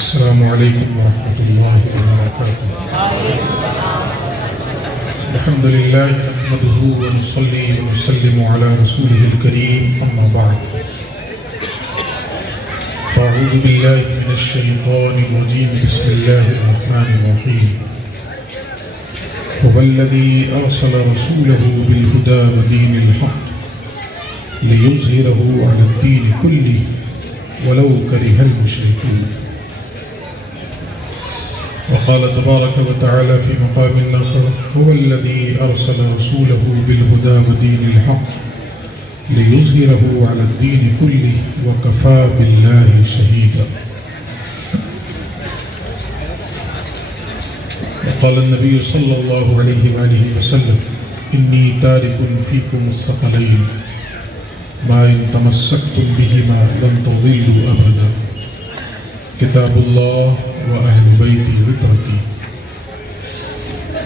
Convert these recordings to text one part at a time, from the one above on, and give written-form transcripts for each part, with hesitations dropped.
السلام علیکم ورحمۃ اللہ وبرکاتہ۔ الحمد للہ نحمده ونصلی ونسلم علی رسوله الکریم، اما بعد فاعوذ باللہ من الشیطان الرجیم، بسم اللہ الرحمن الرحیم۔ هو الذی ارسل رسوله بالهدى ودین الحق ليظهره على الدین كله ولو كره المشركون۔ وقال تبارك وتعالى في مقام آخر: هو الذي أرسل رسوله بالهدى ودين الحق ليظهره على الدين كله وكفى بالله شهيدا۔ وقال النبي صلى الله عليه وآله وسلم: إني تارك فيكم الثقلين ما إن تمسكتم بهما لن تضلوا أبدا، کتاب اللہ وأهل بیتی عطرتی۔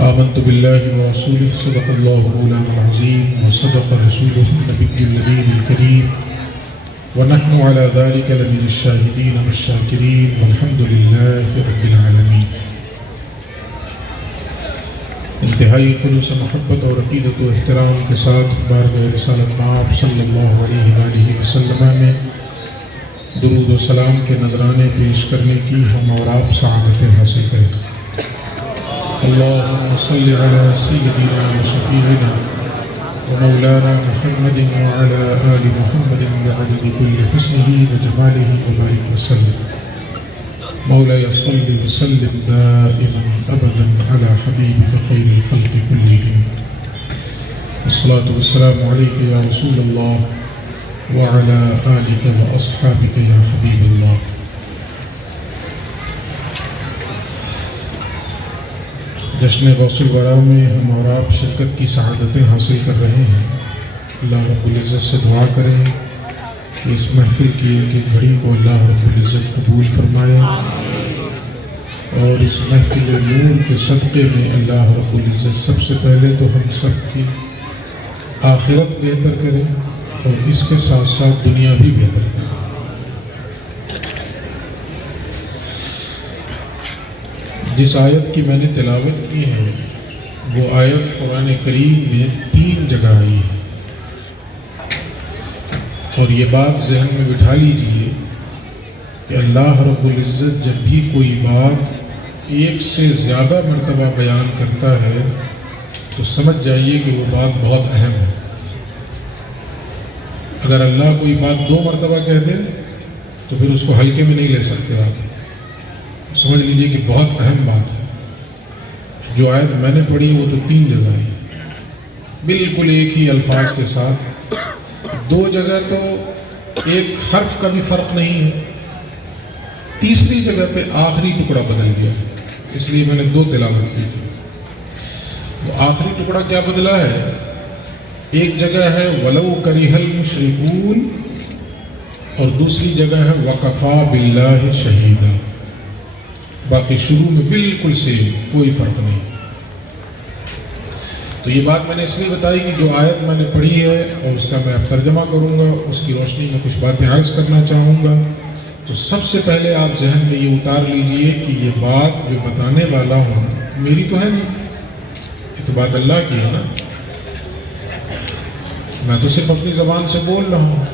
آمنت باللہ ورسولہ، صدق اللہ مولانا العظیم وصدق رسولہ النبی النبی الکریم، ونحن على ذلك لمن الشاہدین والشاکرین، والحمد للہ رب العالمین۔ انتہائی خلوص محبت اور عقیدت و احترام کے ساتھ بارگاہ رسالت مآب صلی اللہ علیہ وآلہ وسلم میں درود و سلام کے نذرانے پیش کرنے کی ہم اور آپ سعادتیں حاصل کریں۔ اللہم صلی علی سیدنا و شفیعنا و مولانا محمد وعلی آل محمد بعدد کل حسنہ و جمالہ وبارک وسلم۔ مولاي صل وسلم دائما ابدا علی حبیبک خیر الخلق کلہم۔ الصلاة والسلام علیک یا رسول اللہ وعلى آلك وأصحابك يا حبيب الله۔ جشن غوث الورا میں ہم اور آپ شرکت کی سعادتیں حاصل کر رہے ہیں۔ اللہ رب العزت سے دعا کریں کہ اس محفل کی ایک ایک گھڑی کو اللہ رب العزت قبول فرمائے، اور اس محفل نور کے صدقے میں اللہ رب العزت سب سے پہلے تو ہم سب کی آخرت بہتر کرے، اور اس کے ساتھ ساتھ دنیا بھی بہتر ہے۔ جس آیت کی میں نے تلاوت کی ہے وہ آیت قرآن کریم میں 3 جگہ آئی ہے، اور یہ بات ذہن میں بٹھا لیجئے کہ اللہ رب العزت جب بھی کوئی بات ایک سے زیادہ مرتبہ بیان کرتا ہے تو سمجھ جائیے کہ وہ بات بہت اہم ہے۔ اگر اللہ کوئی بات 2 مرتبہ کہہ دے تو پھر اس کو ہلکے میں نہیں لے سکتے آپ، سمجھ لیجئے کہ بہت اہم بات ہے۔ جو آیت میں نے پڑھی وہ تو 3 جگہ ہے، بالکل ایک ہی الفاظ کے ساتھ، 2 جگہ تو ایک حرف کا بھی فرق نہیں ہے، تیسری جگہ پہ آخری ٹکڑا بدل گیا، اس لیے میں نے 2 تلاوت کی تھی۔ وہ آخری ٹکڑا کیا بدلا ہے؟ ایک جگہ ہے وَلَوْ كَرِهَ الْمُشْرِكُونَ، اور دوسری جگہ ہے وَكَفَى بِاللَّهِ شَهِيدًا۔ باقی شروع میں بالکل سیم، کوئی فرق نہیں۔ تو یہ بات میں نے اس لیے بتائی کہ جو آیت میں نے پڑھی ہے اور اس کا میں ترجمہ کروں گا، اس کی روشنی میں کچھ باتیں عرض کرنا چاہوں گا۔ تو سب سے پہلے آپ ذہن میں یہ اتار لیجئے کہ یہ بات جو بتانے والا ہوں میری تو ہے نہیں، یہ تو بات اللہ کی ہے نا، میں تو صرف اپنی زبان سے بول رہا ہوں۔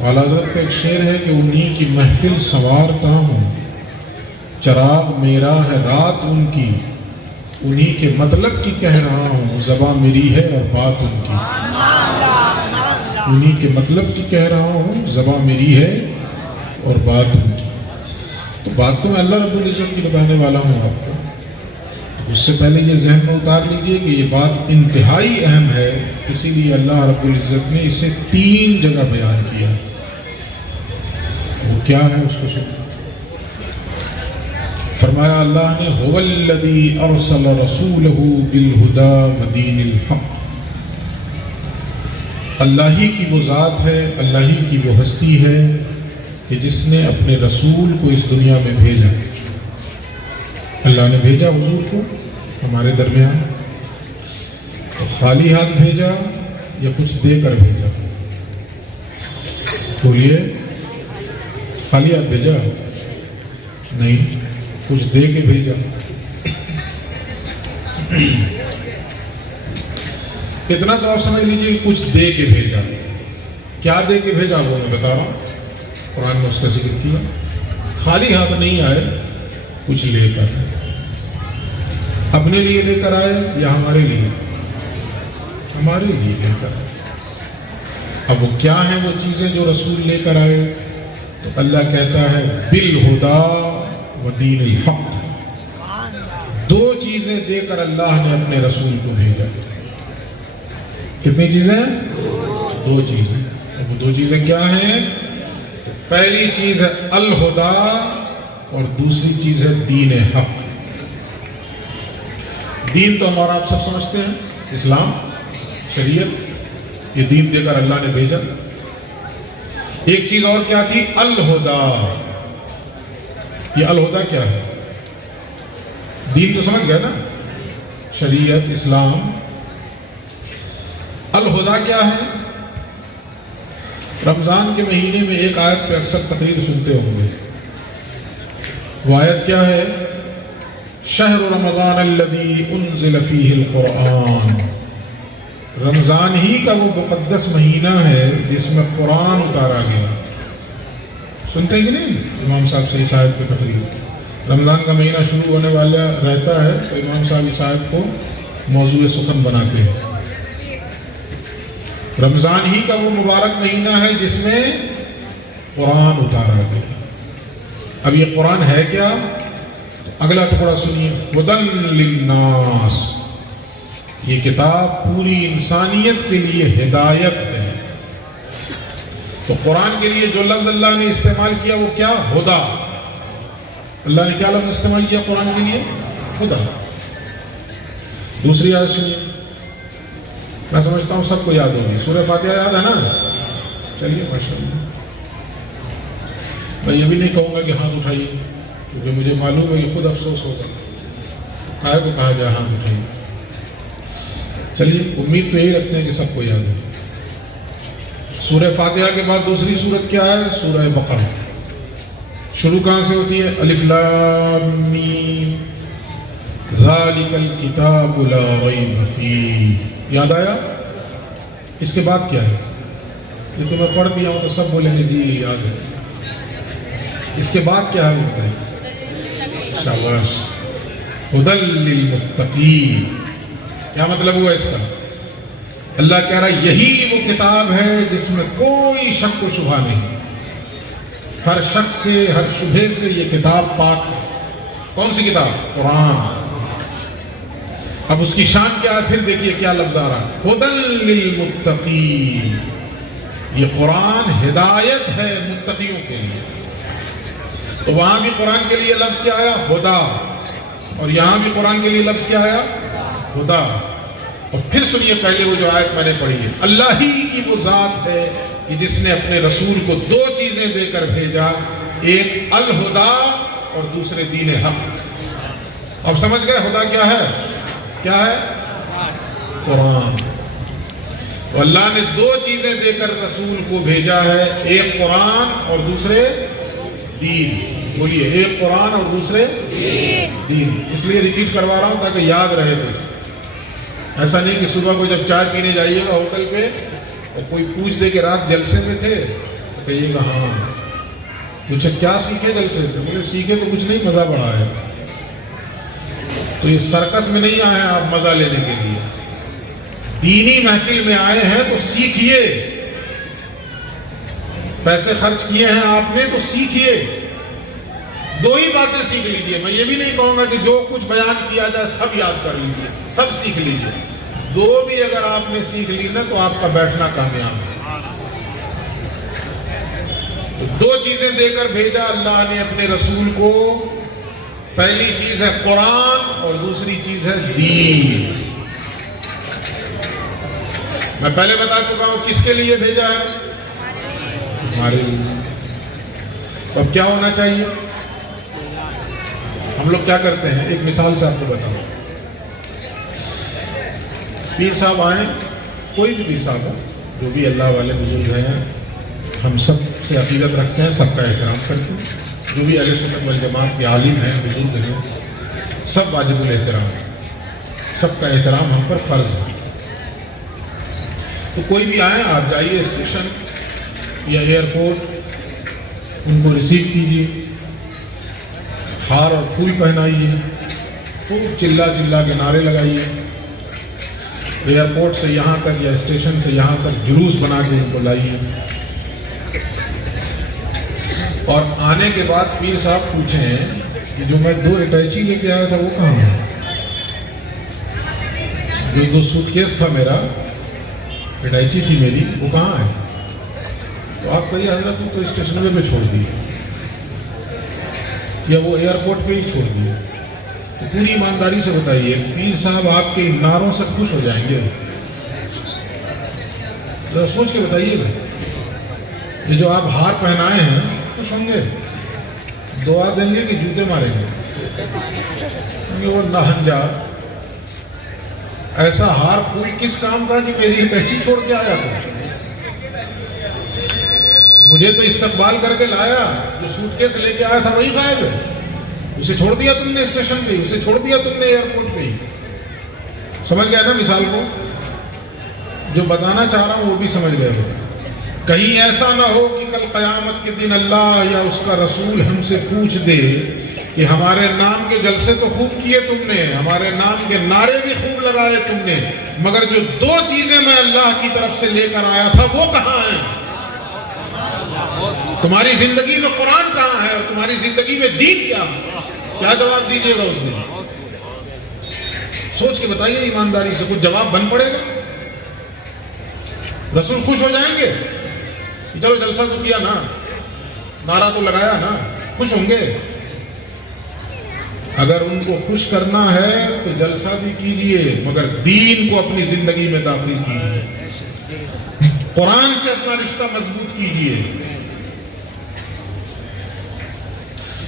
اعلیٰ حضرت کا ایک شعر ہے کہ انہی کی محفل سنوارتا ہوں، چراغ میرا ہے رات ان کی، انہی کے مطلب کی کہہ رہا ہوں، زباں میری ہے اور بات ان کی۔ انہی کے مطلب کی کہہ رہا ہوں، زباں میری ہے اور بات ان کی۔ تو بات تو میں اللہ رب العزت کی بتانے والا ہوں آپ کو۔ اس سے پہلے یہ ذہن میں اتار لیجئے کہ یہ بات انتہائی اہم ہے، اسی لیے اللہ رب العزت نے اسے 3 جگہ بیان کیا۔ وہ کیا ہے اس کو سنیں۔ فرمایا اللہ نے هو الذی ارسل رسولہ بالہدی ودین الحق۔ اللہ ہی کی وہ ذات ہے، اللہ ہی کی وہ ہستی ہے کہ جس نے اپنے رسول کو اس دنیا میں بھیجا۔ اللہ نے بھیجا حضور کو ہمارے درمیان، خالی ہاتھ بھیجا یا کچھ دے کر بھیجا؟ بولیے، خالی ہاتھ بھیجا؟ نہیں، کچھ دے کے بھیجا۔ اتنا تو آپ سمجھ لیجیے کچھ دے کے بھیجا۔ کیا دے کے بھیجا وہ میں بتا رہا ہوں، قرآن نے اس کا ذکر کیا۔ خالی ہاتھ نہیں آئے، کچھ لے کر آئے۔ اپنے لیے لے کر آئے یا ہمارے لیے؟ ہمارے لیے لے کر آئے۔ اب وہ کیا ہیں وہ چیزیں جو رسول لے کر آئے؟ تو اللہ کہتا ہے بالہدا و دین الحق، دو چیزیں دے کر اللہ نے اپنے رسول کو بھیجا۔ کتنی چیزیں؟ دو چیزیں۔ وہ دو چیزیں کیا ہیں؟ پہلی چیز ہے الہدا اور دوسری چیز ہے دین حق۔ دین تو ہمارا آپ سب سمجھتے ہیں، اسلام، شریعت، یہ دین دے کر اللہ نے بھیجا۔ ایک چیز اور کیا تھی؟ الہدا۔ یہ الہدا کیا ہے؟ دین تو سمجھ گئے نا، شریعت، اسلام۔ الہدا کیا ہے؟ رمضان کے مہینے میں ایک آیت پہ اکثر تقریر سنتے ہوں گے۔ وہ آیت کیا ہے؟ شہر رمضان الذی انزل فیہ القرآن، رمضان ہی کا وہ مقدس مہینہ ہے جس میں قرآن اتارا گیا۔ سنتے ہیں کہ نہیں امام صاحب سے اس آیت پہ تقریر؟ رمضان کا مہینہ شروع ہونے والا رہتا ہے تو امام صاحب اس آیت کو موضوع سخن بناتے ہیں۔ رمضان ہی کا وہ مبارک مہینہ ہے جس میں قرآن اتارا گیا۔ اب یہ قرآن ہے کیا؟ اگلا ٹکڑا سنیے، ہدی للناس، یہ کتاب پوری انسانیت کے لیے ہدایت ہے۔ تو قرآن کے لیے جو لفظ اللہ نے استعمال کیا وہ کیا؟ ہدا۔ اللہ نے کیا لفظ استعمال کیا قرآن کے لیے؟ ہدا۔ دوسری آیت سنیے، میں سمجھتا ہوں سب کو یاد ہوگی، سورہ فاتحہ یاد ہے نا؟ چلیے ماشاءاللہ۔ میں یہ بھی نہیں کہوں گا کہ ہاتھ اٹھائیے، کیونکہ مجھے معلوم ہے کہ خود افسوس ہوگا، کائے کو کہا جائے ہاتھ اٹھائیے۔ چلیے امید تو یہی رکھتے ہیں کہ سب کو یاد ہو۔ سورہ فاتحہ کے بعد دوسری سورت کیا ہے؟ سورہ بقرہ۔ شروع کہاں سے ہوتی ہے؟ الف لام میم ذالک الکتاب لا ریب فیہ، یاد آیا؟ اس کے بعد کیا ہے؟ یہ تو میں پڑھ دیا ہوں تو سب بولیں گے جی یاد ہے۔ اس کے بعد کیا ہے وہ بتائیے؟ شاباش، ہدی للمتقین۔ کیا مطلب ہوا اس کا؟ اللہ کہہ رہا ہے یہی وہ کتاب ہے جس میں کوئی شک و شبہ نہیں، ہر شک سے، ہر شبہ سے یہ کتاب پاک ہے۔ کون سی کتاب؟ قرآن۔ اب اس کی شان کیا ہے؟ پھر دیکھیے کیا لفظ آ رہا ہے، ہدی للمتقین۔ یہ قرآن ہدایت ہے متقیوں کے لیے۔ تو وہاں بھی قرآن کے لیے لفظ کیا آیا؟ ہدا، اور یہاں بھی قرآن کے لیے لفظ کیا آیا؟ ہدا۔ اور پھر سنیے پہلے وہ جو آیت میں نے پڑھی ہے، اللہ ہی کی وہ ذات ہے کہ جس نے اپنے رسول کو دو چیزیں دے کر بھیجا، ایک الہدا اور دوسرے دین حق۔ اب سمجھ گئے ہدا کیا ہے؟ کیا ہے؟ قرآن۔ تو اللہ نے دو چیزیں دے کر رسول کو بھیجا ہے، ایک قرآن اور دوسرے دین۔ بولیے، ایک قرآن اور دوسرے دین۔ اس لیے ریپیٹ کروا رہا ہوں تاکہ یاد رہے بھائی۔ ایسا نہیں کہ صبح کو جب چائے پینے جائیے گا ہوٹل پہ اور کوئی پوچھ دے کہ رات جلسے میں تھے تو کہیے گا ہاں۔ پوچھے کیا سیکھے جلسے سے؟ بولے سیکھے تو کچھ نہیں، مزہ بڑا ہے۔ تو یہ سرکس میں نہیں آئے ہیں آپ مزہ لینے کے لیے، دینی محفل میں آئے ہیں تو سیکھیے۔ پیسے خرچ کیے ہیں آپ نے تو سیکھیے، دو ہی باتیں سیکھ لیجئے۔ میں یہ بھی نہیں کہوں گا کہ جو کچھ بیان کیا جائے سب یاد کر لیجئے، سب سیکھ لیجئے۔ دو بھی اگر آپ نے سیکھ لی نا تو آپ کا بیٹھنا کامیاب ہے۔ دو چیزیں دے کر بھیجا اللہ نے اپنے رسول کو، پہلی چیز ہے قرآن اور دوسری چیز ہے دین۔ میں پہلے بتا چکا ہوں کس کے لیے بھیجا ہے؟ ہمارے لیے۔ اب کیا ہونا چاہیے؟ ہم لوگ کیا کرتے ہیں؟ ایک مثال سے آپ کو بتاؤں۔ پیر صاحب آئیں، کوئی بھی پیر صاحب ہو، جو بھی اللہ والے بزرگ ہیں، ہم سب سے عقیدت رکھتے ہیں، سب کا احترام کرتے ہیں۔ جو بھی اہل سنت والجماعت کے عالم ہیں، بزرگ ہیں، سب واجب الاحترام ہیں، سب کا احترام ہم پر فرض ہے۔ تو کوئی بھی آئے، آپ جائیے اسٹیشن یا ایئرپورٹ، ان کو ریسیو کیجیے، ہار اور پھول پہنائیے، خوب چلا چلا کے نعرے لگائیے، ایئرپورٹ سے یہاں تک یا اسٹیشن سے یہاں تک جلوس بنا کے ان کو لائیے، اور آنے کے بعد پیر صاحب پوچھیں کہ جو میں 2 اٹیچی لے کے آیا تھا وہ کہاں ہے؟ جو 2 سوٹ کیس تھا میرا، اٹیچی تھی میری، وہ کہاں ہے؟ تو آپ کہیے حضرت تو اسٹیشن پہ چھوڑ دیے یا وہ ایئرپورٹ پہ ہی چھوڑ دیے۔ تو پوری ایمانداری سے بتائیے، پیر صاحب آپ کے ان نعروں سے خوش ہو جائیں گے؟ ذرا سوچ کے بتائیے گا۔ یہ جو آپ ہار پہنائے ہیں خوش ہوں گے؟ دعا دیں گے کہ جوتے ماریں گے؟ وہ نہنجا ایسا ہار پھول کس کام کا کہ میری اٹیچی چھوڑ کے آیا تھا؟ مجھے تو استقبال کر کے لایا، جو سوٹ کیس لے کے آیا تھا وہی غائب ہے۔ اسے چھوڑ دیا تم نے اسٹیشن پہ ہی، اسے چھوڑ دیا تم نے ایئرپورٹ پہ ہی۔ سمجھ گئے نا مثال کو؟ جو بتانا چاہ رہا ہوں وہ بھی سمجھ گئے ہو۔ کہیں ایسا نہ ہو کہ کل قیامت کے دن اللہ یا اس کا رسول ہم سے پوچھ دے کہ ہمارے نام کے جلسے تو خوب کیے تم نے، ہمارے نام کے نعرے بھی خوب لگائے تم نے، مگر جو 2 چیزیں میں اللہ کی طرف سے لے کر آیا تھا وہ کہاں ہیں؟ تمہاری زندگی میں قرآن کہاں ہے اور تمہاری زندگی میں دین کیا ہے؟ کیا جواب دیجیے گا اس دن؟ سوچ کے بتائیے ایمانداری سے، کچھ جواب بن پڑے گا؟ رسول خوش ہو جائیں گے کہ چلو جلسہ تو کیا نا، نعرہ تو لگایا نا، خوش ہوں گے؟ اگر ان کو خوش کرنا ہے تو جلسہ بھی کیجئے، مگر دین کو اپنی زندگی میں داخل کیجئے، قرآن سے اپنا رشتہ مضبوط کیجئے۔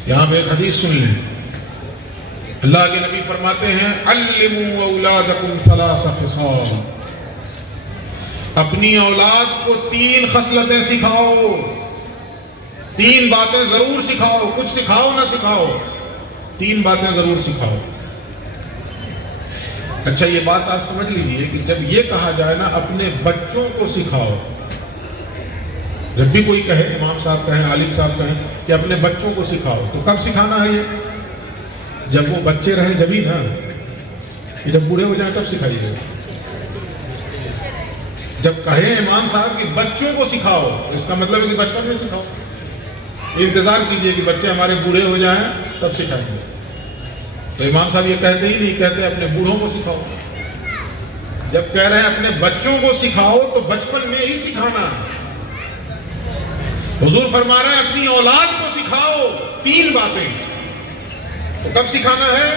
یہاں پہ ایک حدیث سن لیں، اللہ کے نبی فرماتے ہیں علموا اولادکم 3 خصال، اپنی اولاد کو 3 خصلتیں سکھاؤ، 3 باتیں ضرور سکھاؤ، کچھ سکھاؤ نہ سکھاؤ، 3 باتیں ضرور سکھاؤ۔ اچھا یہ بات آپ سمجھ لیجئے کہ جب یہ کہا جائے نا اپنے بچوں کو سکھاؤ، جب بھی کوئی کہے، امام صاحب کہیں، عالم صاحب کہیں کہ اپنے بچوں کو سکھاؤ، تو کب سکھانا ہے یہ؟ جب وہ بچے رہیں جبھی نا، کہ جب بوڑھے ہو جائیں تب سکھائیے۔ جب کہیں امام صاحب کہ بچوں کو سکھاؤ، تو اس کا مطلب ہے کہ بچپن میں سکھاؤ، انتظار کیجئے کہ بچے ہمارے بوڑھے ہو جائیں تب سکھائیں گے۔ تو امام صاحب یہ کہتے ہی نہیں، کہتے اپنے بوڑھوں کو سکھاؤ۔ جب کہہ رہے ہیں اپنے بچوں کو سکھاؤ تو بچپن میں ہی سکھانا ہے۔ حضور فرما رہے ہیں اپنی اولاد کو سکھاؤ 3 باتیں، تو کب سکھانا ہے؟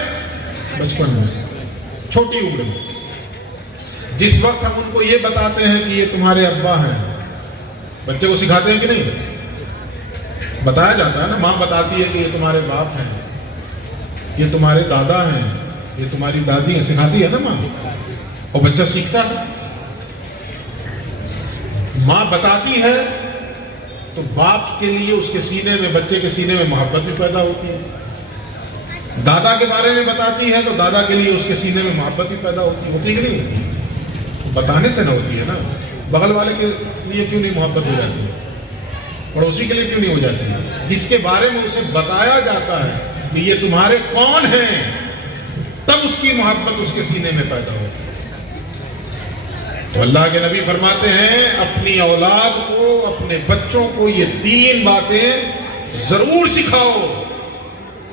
بچپن میں، چھوٹی عمر میں۔ جس وقت ہم ان کو یہ بتاتے ہیں کہ یہ تمہارے ابا ہیں، بچے کو سکھاتے ہیں کہ نہیں؟ بتایا جاتا ہے نا، ماں بتاتی ہے کہ یہ تمہارے باپ ہیں، یہ تمہارے دادا ہیں، یہ تمہاری دادی ہیں، سکھاتی ہے نا ماں، اور بچہ سیکھتا ہے۔ ماں بتاتی ہے تو باپ کے لیے اس کے سینے میں، بچے کے سینے میں محبت بھی پیدا ہوتی ہے۔ دادا کے بارے میں بتاتی ہے تو دادا کے لیے اس کے سینے میں محبت بھی پیدا ہوتی ہے، ہوتی کہ نہیں ہوتی؟ بتانے سے نہ ہوتی ہے نا۔ بغل والے کے لیے کیوں نہیں محبت ہو جاتی ہے؟ پڑوسی کے لیے کیوں نہیں ہو جاتی ہے؟ جس کے بارے میں اسے بتایا جاتا ہے کہ یہ تمہارے کون ہیں، تب اس کی محبت اس کے سینے میں پیدا ہوتی ہے۔ تو اللہ کے نبی فرماتے ہیں اپنی اولاد کو، اپنے بچوں کو یہ 3 باتیں ضرور سکھاؤ۔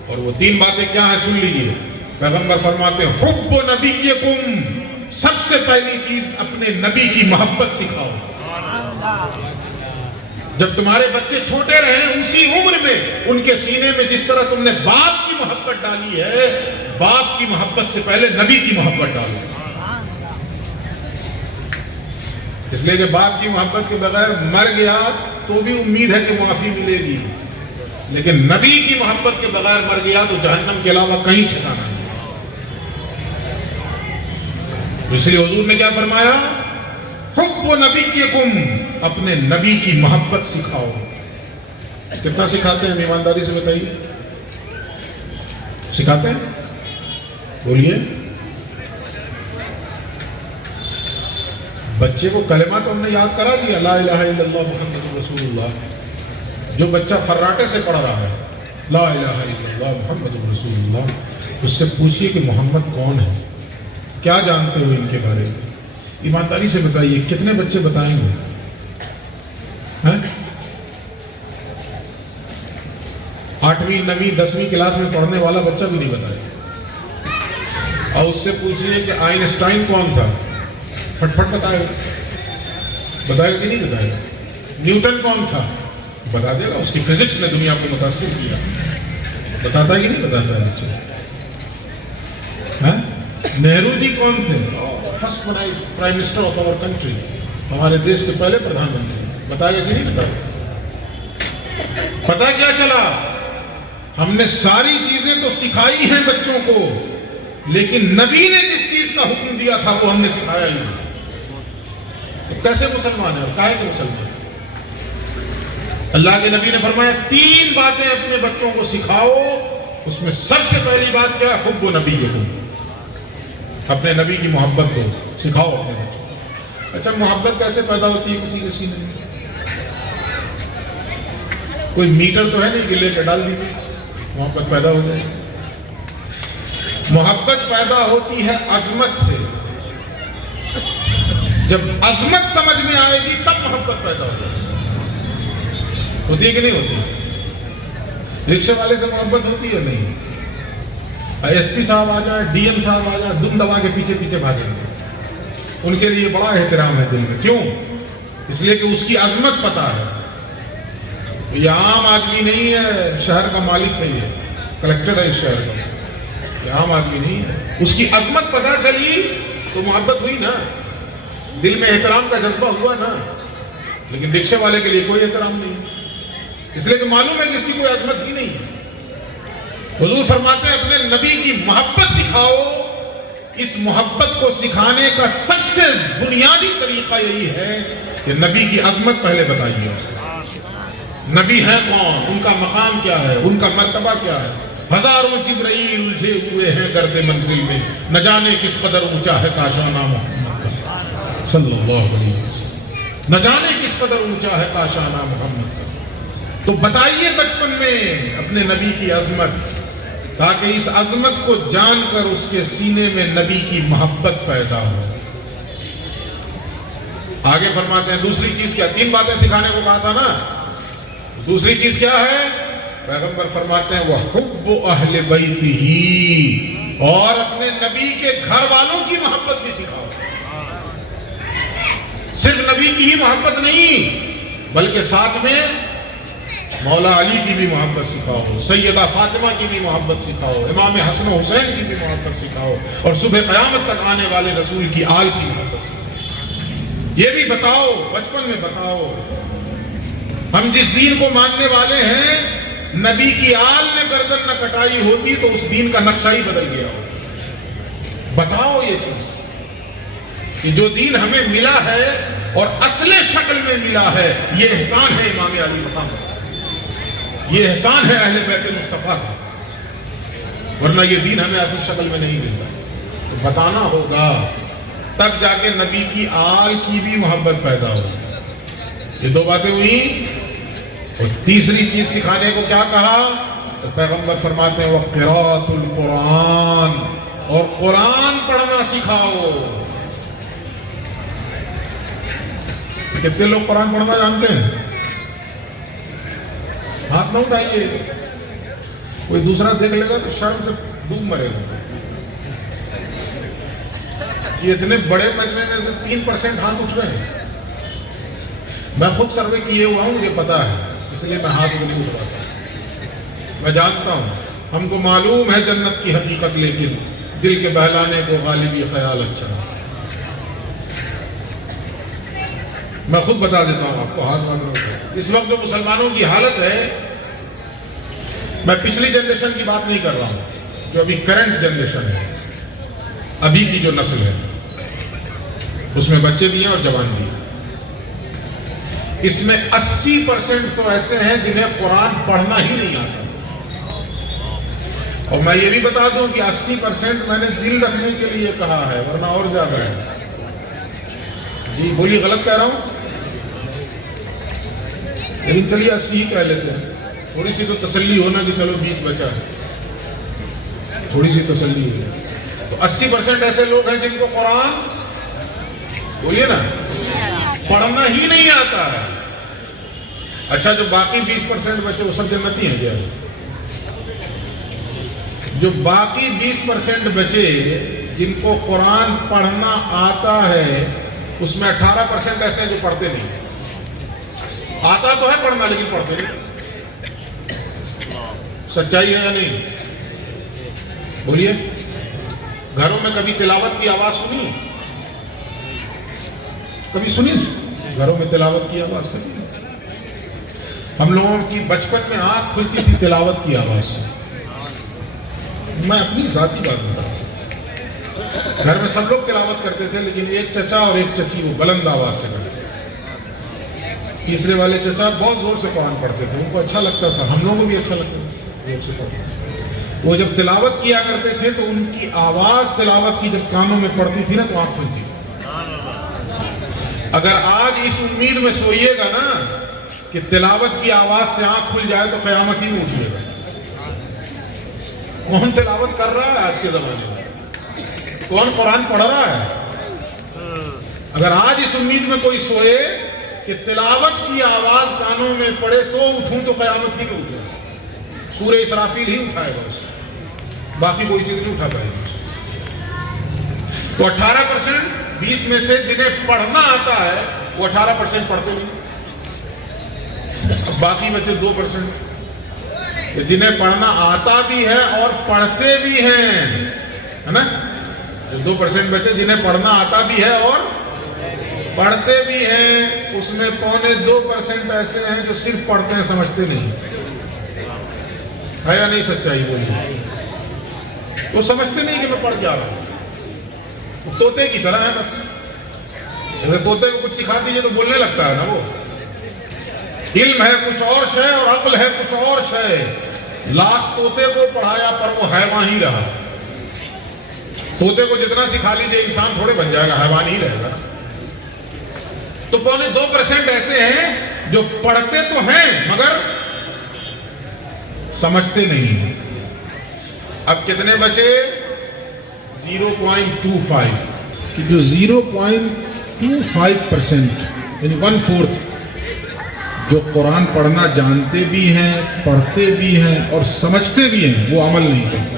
اور وہ 3 باتیں کیا ہیں سن لیجیے۔ پیغمبر فرماتے ہیں حب نبیکم، سب سے پہلی چیز اپنے نبی کی محبت سکھاؤ۔ جب تمہارے بچے چھوٹے رہیں اسی عمر میں ان کے سینے میں جس طرح تم نے باپ کی محبت ڈالی ہے، باپ کی محبت سے پہلے نبی کی محبت ڈالو۔ اس لیے کہ باپ کی محبت کے بغیر مر گیا تو بھی امید ہے کہ معافی ملے گی، لیکن نبی کی محبت کے بغیر مر گیا تو جہنم کے علاوہ کہیں ٹھکانا نہیں۔ اس لیے حضور نے کیا فرمایا؟ حب نبیکم، اپنے نبی کی محبت سکھاؤ۔ کتنا سکھاتے ہیں؟ ایمانداری سے بتائیے، سکھاتے ہیں؟ بولیے۔ بچے کو کلمہ تو ہم نے یاد کرا دیا، لا الہ الا اللہ محمد رسول اللہ۔ جو بچہ فراٹے سے پڑھ رہا ہے لا الہ الا اللہ محمد رسول اللہ، اس سے پوچھئے کہ محمد کون ہے، کیا جانتے ہو ان کے بارے میں؟ ایمانداری سے بتائیے کتنے بچے بتائیں گے؟ 8ویں 9ویں 10ویں کلاس میں پڑھنے والا بچہ بھی نہیں بتائے، اور اس سے پوچھئے کہ آئنسٹائن کون تھا، پھٹ پھٹ بتائے گا، بتائے گا کہ نہیں بتائے گا؟ نیوٹن کون تھا، بتا دے گا، اس کی فزکس نے دنیا کو متاثر کیا، بتاتا ہے کہ نہیں بتاتا ہے بچے؟ نہرو جی کون تھے؟ First prime minister of our country, ہمارے دیش کے پہلے پردھان منتری، بتائے گا کہ نہیں بتائے گا؟ پتہ کیا چلا؟ ہم نے ساری چیزیں تو سکھائی ہیں بچوں کو، لیکن نبی نے جس چیز کا حکم دیا تھا وہ ہم نے سکھایا ہی نہیں، تو کیسے مسلمان ہیں اور کاہے کے مسلمان؟ اللہ کے نبی نے فرمایا 3 باتیں اپنے بچوں کو سکھاؤ، اس میں سب سے پہلی بات کیا ہے؟ حب و نبی کو، اپنے نبی کی محبت کو سکھاؤ اپنے بچوں کو۔ اچھا محبت کیسے پیدا ہوتی ہے کسی کے سینے میں؟ کوئی میٹر تو ہے نہیں کہ لے کے ڈال دیجیے محبت پیدا ہو جائے۔ محبت پیدا ہوتی ہے عظمت سے، جب عظمت سمجھ میں آئے گی تب محبت پیدا ہو جائے گی۔ ہوتی ہے کہ نہیں ہوتی؟ رکشے والے سے محبت ہوتی ہے نہیں؟ ایس پی صاحب آ جائیں، ڈی ایم صاحب آ جائیں، دم دبا کے پیچھے پیچھے بھاگیں گے، ان کے لیے بڑا احترام ہے دل میں۔ کیوں؟ اس لیے کہ اس کی عظمت پتہ ہے، یہ عام آدمی نہیں ہے، شہر کا مالک ہے، یہ کلیکٹر ہے اس شہر کا، یہ عام آدمی نہیں ہے۔ اس کی عظمت پتہ چلی تو محبت ہوئی نا، دل میں احترام کا جذبہ ہوا نا۔ لیکن رکشے والے کے لیے کوئی احترام نہیں، اس لیے کہ معلوم ہے کہ اس کی کوئی عظمت ہی نہیں ہے۔ حضور فرماتے ہیں اپنے نبی کی محبت سکھاؤ، اس محبت کو سکھانے کا سب سے بنیادی طریقہ یہی ہے کہ نبی کی عظمت پہلے بتائیے اسے۔ نبی ہے کون، ان کا مقام کیا ہے، ان کا مرتبہ کیا ہے۔ ہزاروں جبرائیل الجھے ہوئے ہیں گرد منزل میں، نہ جانے کس قدر اونچا ہے کاشانہ محمد کا صلی اللہ علیہ وسلم، نہ جانے کس قدر اونچا ہے کاشانہ محمد کا۔ تو بتائیے بچپن میں اپنے نبی کی عظمت، تاکہ اس عظمت کو جان کر اس کے سینے میں نبی کی محبت پیدا ہو۔ آگے فرماتے ہیں دوسری چیز کیا؟ 3 باتیں سکھانے کو کہا تھا نا، دوسری چیز کیا ہے؟ پیغمبر فرماتے ہیں وَحُبُّ أَهْلِ بَيْتِهِ، اور اپنے نبی کے گھر والوں کی محبت بھی سکھاؤ۔ صرف نبی کی ہی محبت نہیں، بلکہ ساتھ میں مولا علی کی بھی محبت سکھاؤ، سیدہ فاطمہ کی بھی محبت سکھاؤ، امام حسن و حسین کی بھی محبت سکھاؤ، اور صبح قیامت تک آنے والے رسول کی آل کی محبت سکھاؤ۔ یہ بھی بتاؤ، بچپن میں بتاؤ۔ ہم جس دین کو ماننے والے ہیں، نبی کی آل نے گردن نہ کٹائی ہوتی تو اس دین کا نقشہ ہی بدل گیا ہو۔ بتاؤ یہ چیز کہ جو دین ہمیں ملا ہے اور اصل شکل میں ملا ہے، یہ احسان ہے امام علی مقام کا، یہ احسان ہے اہل بیت مصطفیٰ کا، ورنہ یہ دین ہمیں اصل شکل میں نہیں ملتا۔ تو بتانا ہوگا، تب جا کے نبی کی آل کی بھی محبت پیدا ہوگی۔ یہ 2 باتیں ہوئی، اور تیسری چیز سکھانے کو کیا کہا؟ تو پیغمبر فرماتے ہیں وَقِرَاتُ الْقُرْآنِ، اور قرآن پڑھنا سکھاؤ۔ کتنے لوگ قرآن پڑھنا جانتے ہیں؟ ہاتھ نہ اٹھائیے، کوئی دوسرا دیکھ لے گا تو شرم سے ڈوب مرے گا۔ یہ اتنے بڑے مجمع میں سے 3% ہاتھ اٹھ رہے ہیں۔ میں خود سروے کیے ہوا ہوں، مجھے پتا ہے، اس لیے میں ہاتھ بھی نہیں اٹھاتا۔ میں جانتا ہوں، ہم کو معلوم ہے جنت کی حقیقت، لیکن دل کے بہلانے کو غالب یہ خیال اچھا ہے۔ میں خود بتا دیتا ہوں آپ کو، ہاتھ نہ اٹھائیں۔ اس وقت جو مسلمانوں کی حالت ہے، میں پچھلی جنریشن کی بات نہیں کر رہا ہوں، جو ابھی کرنٹ جنریشن ہے، ابھی کی جو نسل ہے، اس میں بچے بھی ہیں اور جوان بھی ہیں۔ اس میں 80% تو ایسے ہیں جنہیں قرآن پڑھنا ہی نہیں آتا. اور میں یہ بھی بتا دوں کہ 80% میں نے دل رکھنے کے لیے کہا ہے، ورنہ اور زیادہ ہے. جی بولیے، غلط کہہ رہا ہوں؟ لیکن چلیے 80 ہی کہہ لیتے ہیں، تھوڑی سی تو تسلی ہونا کہ چلو 20 بچا ہے، تھوڑی سی تسلی ہو جائے. تو 80% ایسے لوگ ہیں جن کو قرآن، بولیے نا، پڑھنا ہی نہیں آتا ہے. اچھا، جو باقی 20% بچے وہ سب جنتی ہیں کیا؟ جو باقی 20% بچے جن کو قرآن پڑھنا آتا ہے، اس میں 18% ایسے ہیں جو پڑھتے نہیں. آتا تو ہے پڑھنا لیکن پڑھتے نہیں. سچائی ہے یا نہیں؟ بولیے. گھروں میں کبھی تلاوت کی آواز سنی؟ کبھی سنی؟ گھروں میں تلاوت کی آواز کبھی؟ ہم لوگوں کی بچپن میں آنکھ کھلتی تھی تلاوت کی آواز سے. میں اپنی ذاتی بات بتا رہا ہوں. گھر میں سب لوگ تلاوت کرتے تھے، لیکن ایک چچا اور ایک چچی وہ بلند آواز سے کرتے تھے. تیسرے والے چچا بہت زور سے قرآن پڑھتے تھے، ان کو اچھا لگتا تھا، ہم لوگوں کو بھی اچھا لگتا تھا زور سے پڑھتے تھے. وہ جب تلاوت کیا کرتے تھے تو ان کی آواز تلاوت کی جب کانوں میں پڑتی تھی نا تو آنکھ کھلتی. اگر آج اس امید میں سوئیے گا نا کہ تلاوت کی آواز سے آنکھ کھل جائے تو قیامت ہی میں اٹھیے گا. کون تلاوت کر رہا ہے آج کے زمانے میں؟ کون قرآن پڑھ رہا ہے؟ اگر آج اس امید میں کوئی سوئے کہ تلاوت کی آواز کانوں میں پڑے تو اٹھوں تو قیامت ہی میں اٹھے گا. سورہ اسرافیل ہی اٹھائے گا اسے، باقی کوئی چیز نہیں اٹھا پائے گا. تو 18% 20 میں سے جنہیں پڑھنا آتا ہے وہ 18% پڑھتے نہیں. باقی بچے 2% جنہیں پڑھنا آتا بھی ہے اور پڑھتے بھی ہیں، ہے نا. 2% بچے جنہیں پڑھنا آتا بھی ہے اور پڑھتے بھی ہیں، اس میں 2.25% ایسے ہیں جو صرف پڑھتے ہیں، سمجھتے نہیں. ہے یا نہیں سچائی؟ بولیے. وہ سمجھتے نہیں کہ میں پڑھ جا رہا ہوں. طوطے کی طرح ہے بس. جیسے طوطے کو کچھ سکھا دیجیے تو بولنے لگتا ہے نا. وہ علم ہے کچھ اور شے اور عقل ہے کچھ اور شے. لاکھ طوطے کو پڑھایا پر وہ حیوان ہی رہا. طوطے کو جتنا سکھا لیجیے انسان تھوڑے بن جائے گا، حیوان ہی رہے گا. تو 2.25% ایسے ہیں جو پڑھتے تو ہیں مگر سمجھتے نہیں. اب کتنے بچے؟ 0.25. کہ جو 0.25% یعنی 1/4 جو قرآن پڑھنا جانتے بھی ہیں، پڑھتے بھی ہیں اور سمجھتے بھی ہیں، وہ عمل نہیں کرتے.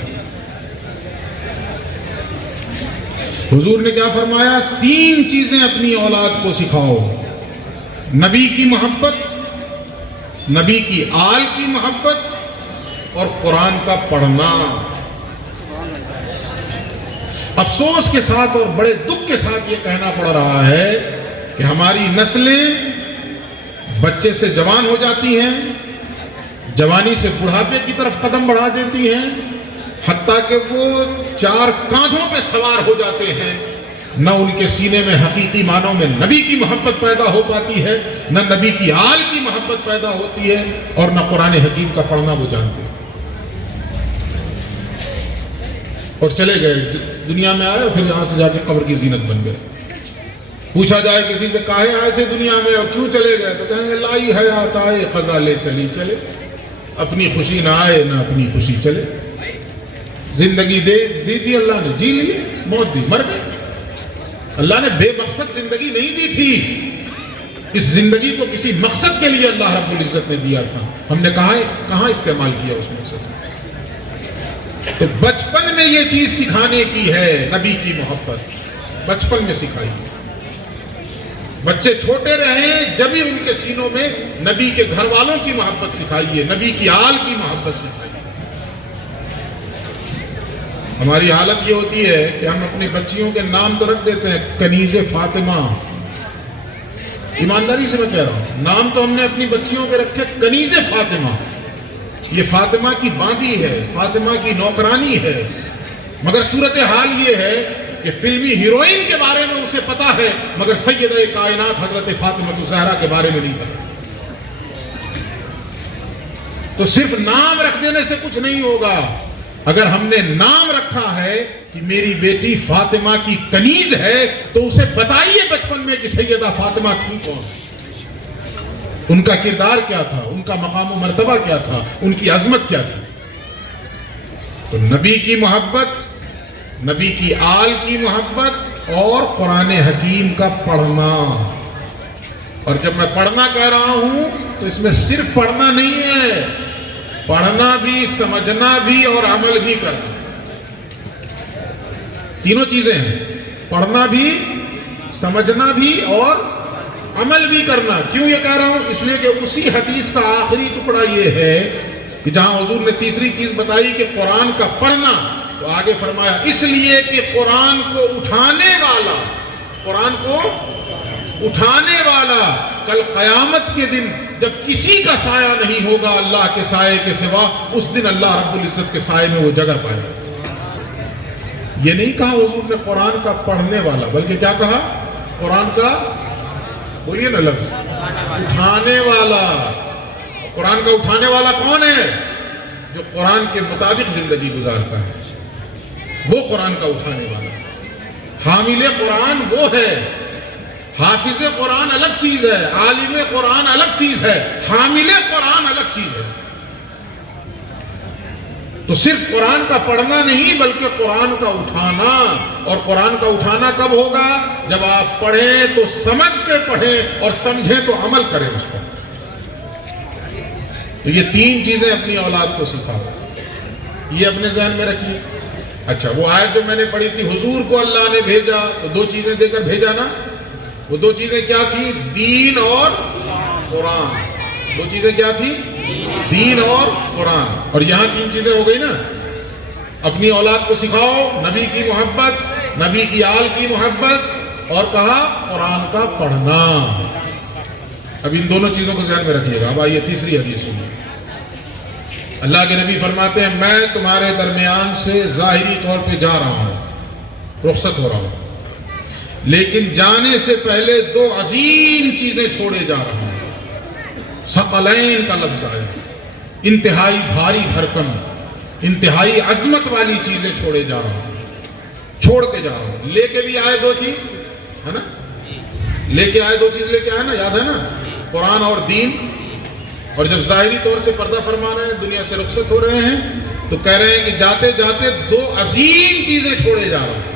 حضور نے کیا فرمایا؟ 3 چیزیں اپنی اولاد کو سکھاؤ: نبی کی محبت، نبی کی آل کی محبت اور قرآن کا پڑھنا. افسوس کے ساتھ اور بڑے دکھ کے ساتھ یہ کہنا پڑ رہا ہے کہ ہماری نسلیں بچے سے جوان ہو جاتی ہیں، جوانی سے بڑھاپے کی طرف قدم بڑھا دیتی ہیں، حتیٰ کہ وہ 4 کاندھوں پہ سوار ہو جاتے ہیں. نہ ان کے سینے میں حقیقی معنوں میں نبی کی محبت پیدا ہو پاتی ہے، نہ نبی کی آل کی محبت پیدا ہوتی ہے، اور نہ قرآن حکیم کا پڑھنا وہ جانتے ہیں. اور چلے گئے، دنیا میں آئے، پھر یہاں سے جا کے قبر کی زینت بن گئے. پوچھا جائے کسی سے کاہے آئے تھے دنیا میں اور کیوں چلے گئے، تو کہیں گے لائی حیات آئے خزا لے چلی چلے. اپنی خوشی نہ آئے نہ اپنی خوشی چلے. زندگی دی تھی اللہ نے، جی لی، موت دی، مر گئے. اللہ نے بے مقصد زندگی نہیں دی تھی. اس زندگی کو کسی مقصد کے لیے اللہ رب العزت نے دیا تھا. ہم نے کہاں استعمال کیا اس مقصد. تو بچپن میں یہ چیز سکھانے کی ہے، نبی کی محبت بچپن میں سکھائی. بچے چھوٹے رہیں جب ہی ان کے سینوں میں نبی کے گھر والوں کی محبت سکھائیے، نبی کی آل کی محبت سکھائیے. ہماری حالت یہ ہوتی ہے کہ ہم اپنی بچیوں کے نام تو رکھ دیتے ہیں کنیز فاطمہ. ایمانداری سے میں کہہ رہا ہوں، نام تو ہم نے اپنی بچیوں کے رکھے کنیز فاطمہ. یہ فاطمہ کی باندی ہے، فاطمہ کی نوکرانی ہے. مگر صورتحال یہ ہے کہ فلمی ہیروئن کے بارے میں اسے پتا ہے مگر سیدہ کائنات حضرت فاطمہ الزہرا کے بارے میں نہیں پتا۔ تو صرف نام رکھ دینے سے کچھ نہیں ہوگا۔ اگر ہم نے نام رکھا ہے کہ میری بیٹی فاطمہ کی کنیز ہے تو اسے بتائیے بچپن میں کہ سیدہ فاطمہ تھی کون، ان کا کردار کیا تھا، ان کا مقام و مرتبہ کیا تھا، ان کی عظمت کیا تھی۔ تو نبی کی محبت، نبی کی آل کی محبت اور قرآن حکیم کا پڑھنا۔ اور جب میں پڑھنا کہہ رہا ہوں تو اس میں صرف پڑھنا نہیں ہے، پڑھنا بھی، سمجھنا بھی اور عمل بھی کرنا، تینوں چیزیں ہیں۔ پڑھنا بھی، سمجھنا بھی اور عمل بھی کرنا۔ کیوں یہ کہہ رہا ہوں؟ اس لیے کہ اسی حدیث کا آخری ٹکڑا یہ ہے کہ جہاں حضور نے تیسری چیز بتائی کہ قرآن کا پڑھنا، تو آگے فرمایا اس لیے کہ قرآن کو اٹھانے والا، قرآن کو اٹھانے والا کل قیامت کے دن جب کسی کا سایہ نہیں ہوگا اللہ کے سائے کے سوا، اس دن اللہ رب العزت کے سائے میں وہ جگہ پائے گا۔ یہ نہیں کہا حضور نے قرآن کا پڑھنے والا، بلکہ کیا کہا؟ قرآن کا، بولیے نا لفظ، اٹھانے والا۔ قرآن کا اٹھانے والا کون ہے؟ جو قرآن کے مطابق زندگی گزارتا ہے، وہ قرآن کا اٹھانے والا۔ حامل قرآن وہ ہے، حافظ قرآن الگ چیز ہے، عالم قرآن الگ چیز ہے، حامل قرآن الگ چیز ہے۔ تو صرف قرآن کا پڑھنا نہیں بلکہ قرآن کا اٹھانا۔ اور قرآن کا اٹھانا کب ہوگا؟ جب آپ پڑھیں تو سمجھ کے پڑھیں اور سمجھیں تو عمل کریں اس پر۔ تو یہ تین چیزیں اپنی اولاد کو سکھاؤ، یہ اپنے ذہن میں رکھیے۔ اچھا، وہ آیت جو میں نے پڑھی تھی، حضور کو اللہ نے بھیجا تو دو چیزیں دے کر بھیجا نا۔ وہ دو چیزیں کیا تھی؟ دین اور قرآن۔ دو چیزیں کیا تھی؟ دین اور قرآن۔ اور یہاں تین چیزیں ہو گئی نا۔ اپنی اولاد کو سکھاؤ نبی کی محبت، نبی کی آل کی محبت، اور کہا قرآن کا پڑھنا۔ اب ان دونوں چیزوں کو ذہن میں رکھیے گا۔ اب آئیے تیسری حدیث سنیے۔ اللہ کے نبی فرماتے ہیں میں تمہارے درمیان سے ظاہری طور پہ جا رہا ہوں، رخصت ہو رہا ہوں، لیکن جانے سے پہلے دو عظیم چیزیں چھوڑے جا رہا ہوں۔ ثقلین کا لفظ ہے، انتہائی بھاری بھرکم، انتہائی عظمت والی چیزیں چھوڑے جا رہا ہوں، چھوڑ کے جا رہا ہوں۔ لے کے بھی آئے دو چیز ہے نا، لے کے آئے دو چیز، لے کے آئے نا، یاد ہے نا، قرآن اور دین۔ اور جب ظاہری طور سے پردہ فرما رہے ہیں، دنیا سے رخصت ہو رہے ہیں، تو کہہ رہے ہیں کہ جاتے جاتے دو عظیم چیزیں چھوڑے جا رہے ہیں۔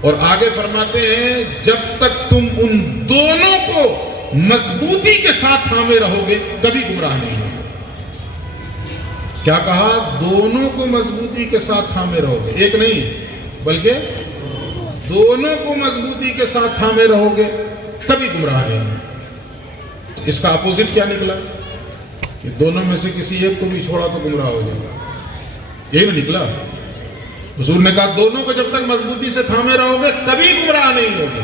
اور آگے فرماتے ہیں جب تک تم ان دونوں کو مضبوطی کے ساتھ تھامے رہو گے کبھی گمراہ نہیں ہوگے۔ کیا کہا؟ دونوں کو مضبوطی کے ساتھ تھامے رہو گے، ایک نہیں بلکہ دونوں کو مضبوطی کے ساتھ تھامے رہو گے کبھی گمراہ نہیں ہوگے۔ اس کا اپوزٹ کیا نکلا کہ دونوں میں سے کسی ایک کو بھی چھوڑا تو گمراہ ہو جائے گا، یہی میں نکلا۔ حضور نے کہا دونوں کو جب تک مضبوطی سے تھامے رہو گے کبھی گمراہ نہیں ہوگے،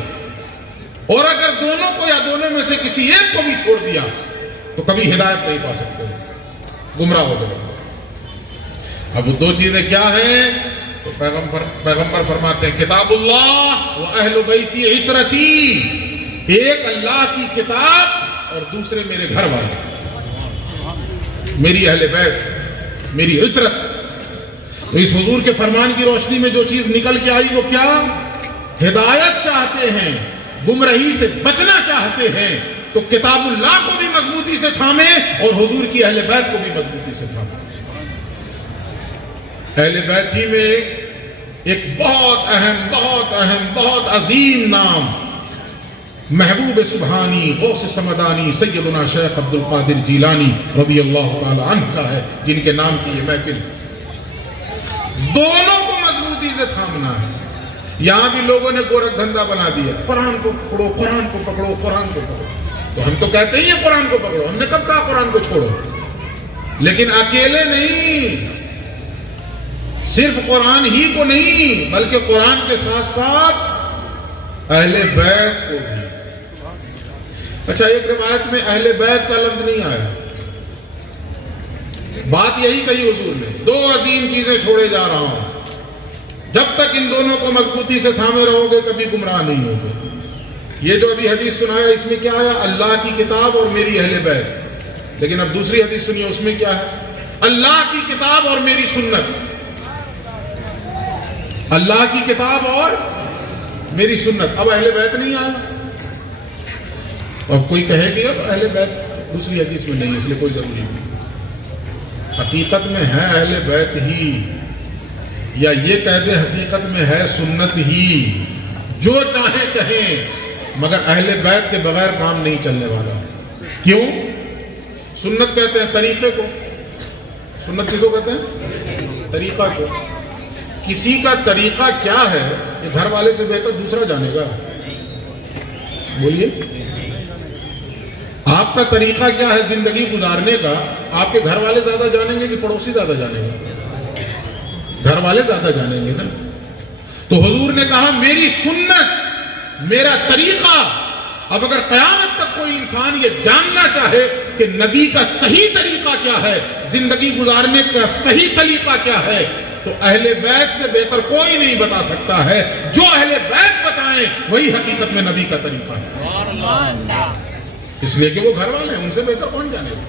اور اگر دونوں کو یا دونوں میں سے کسی ایک کو بھی چھوڑ دیا تو کبھی ہدایت نہیں پا سکتے، گمراہ ہو جائے گا۔ اب وہ دو چیزیں کیا ہیں؟ تو پیغمبر فرماتے ہیں کتاب اللہ و اہل بیتی عطرتی، ایک اللہ کی کتاب اور دوسرے میرے گھر والے، میری اہل بیت، میری عطرت۔ تو اس حضور کے فرمان کی روشنی میں جو چیز نکل کے آئی وہ کیا؟ ہدایت چاہتے ہیں، گمراہی سے بچنا چاہتے ہیں تو کتاب اللہ کو بھی مضبوطی سے تھامیں اور حضور کی اہل بیت کو بھی مضبوطی سے تھامیں۔ اہل بیت ہی میں ایک بہت اہم بہت عظیم نام محبوب سبحانی غوث سمدانی سیدنا شیخ عبد القادر جیلانی رضی اللہ تعالی عنہ کا ہے، جن کے نام کی یہ محفل۔ دونوں کو مضبوطی سے تھامنا ہے۔ یہاں بھی لوگوں نے گورکھ دھندا بنا دیا، قرآن کو پکڑو، قرآن کو پکڑو، قرآن کو پکڑو۔ تو ہم تو کہتے ہی ہیں قرآن کو پکڑو، ہم نے کب کہا قرآن کو چھوڑو؟ لیکن اکیلے نہیں، صرف قرآن ہی کو نہیں بلکہ قرآن کے ساتھ ساتھ اہل بیت کو بھی۔ اچھا، ایک روایت میں اہل بیت کا لفظ نہیں آیا، بات یہی کہی حضور نے، دو عظیم چیزیں چھوڑے جا رہا ہوں، جب تک ان دونوں کو مضبوطی سے تھامے رہو گے کبھی گمراہ نہیں ہوگے۔ یہ جو ابھی حدیث سنایا اس میں کیا آیا؟ اللہ کی کتاب اور میری اہل بیت۔ لیکن اب دوسری حدیث سنیے، اس میں کیا ہے؟ اللہ کی کتاب اور میری سنت۔ اللہ کی کتاب اور میری سنت۔ اب اہل بیت نہیں آیا۔ اب کوئی کہے کہ اب اہل بیت دوسری حدیث میں نہیں، اس لیے کوئی ضروری نہیں۔ حقیقت میں ہے اہل بیت ہی، یا یہ کہہ دے حقیقت میں ہے سنت ہی، جو چاہے کہیں، مگر اہل بیت کے بغیر کام نہیں چلنے والا۔ کیوں؟ سنت کہتے ہیں طریقے کو۔ سنت کس کو کہتے ہیں؟ طریقہ کو۔ کسی کا طریقہ کیا ہے یہ گھر والے سے بہتر دوسرا جانے گا۔ بولیے، آپ کا طریقہ کیا ہے زندگی گزارنے کا، آپ کے گھر والے زیادہ جانیں گے کہ پڑوسی زیادہ جانیں گے؟ گھر والے زیادہ جانیں گے نا۔ تو حضور نے کہا میری سنت، میرا طریقہ۔ اب اگر قیامت تک کوئی انسان یہ جاننا چاہے کہ نبی کا صحیح طریقہ کیا ہے، زندگی گزارنے کا صحیح سلیقہ کیا ہے، تو اہل بیت سے بہتر کوئی نہیں بتا سکتا ہے۔ جو اہل بیت بتائیں وہی حقیقت میں نبی کا طریقہ ہے، اس لیے کہ وہ گھر والے ہیں، ان سے بہتر کون جانے گا۔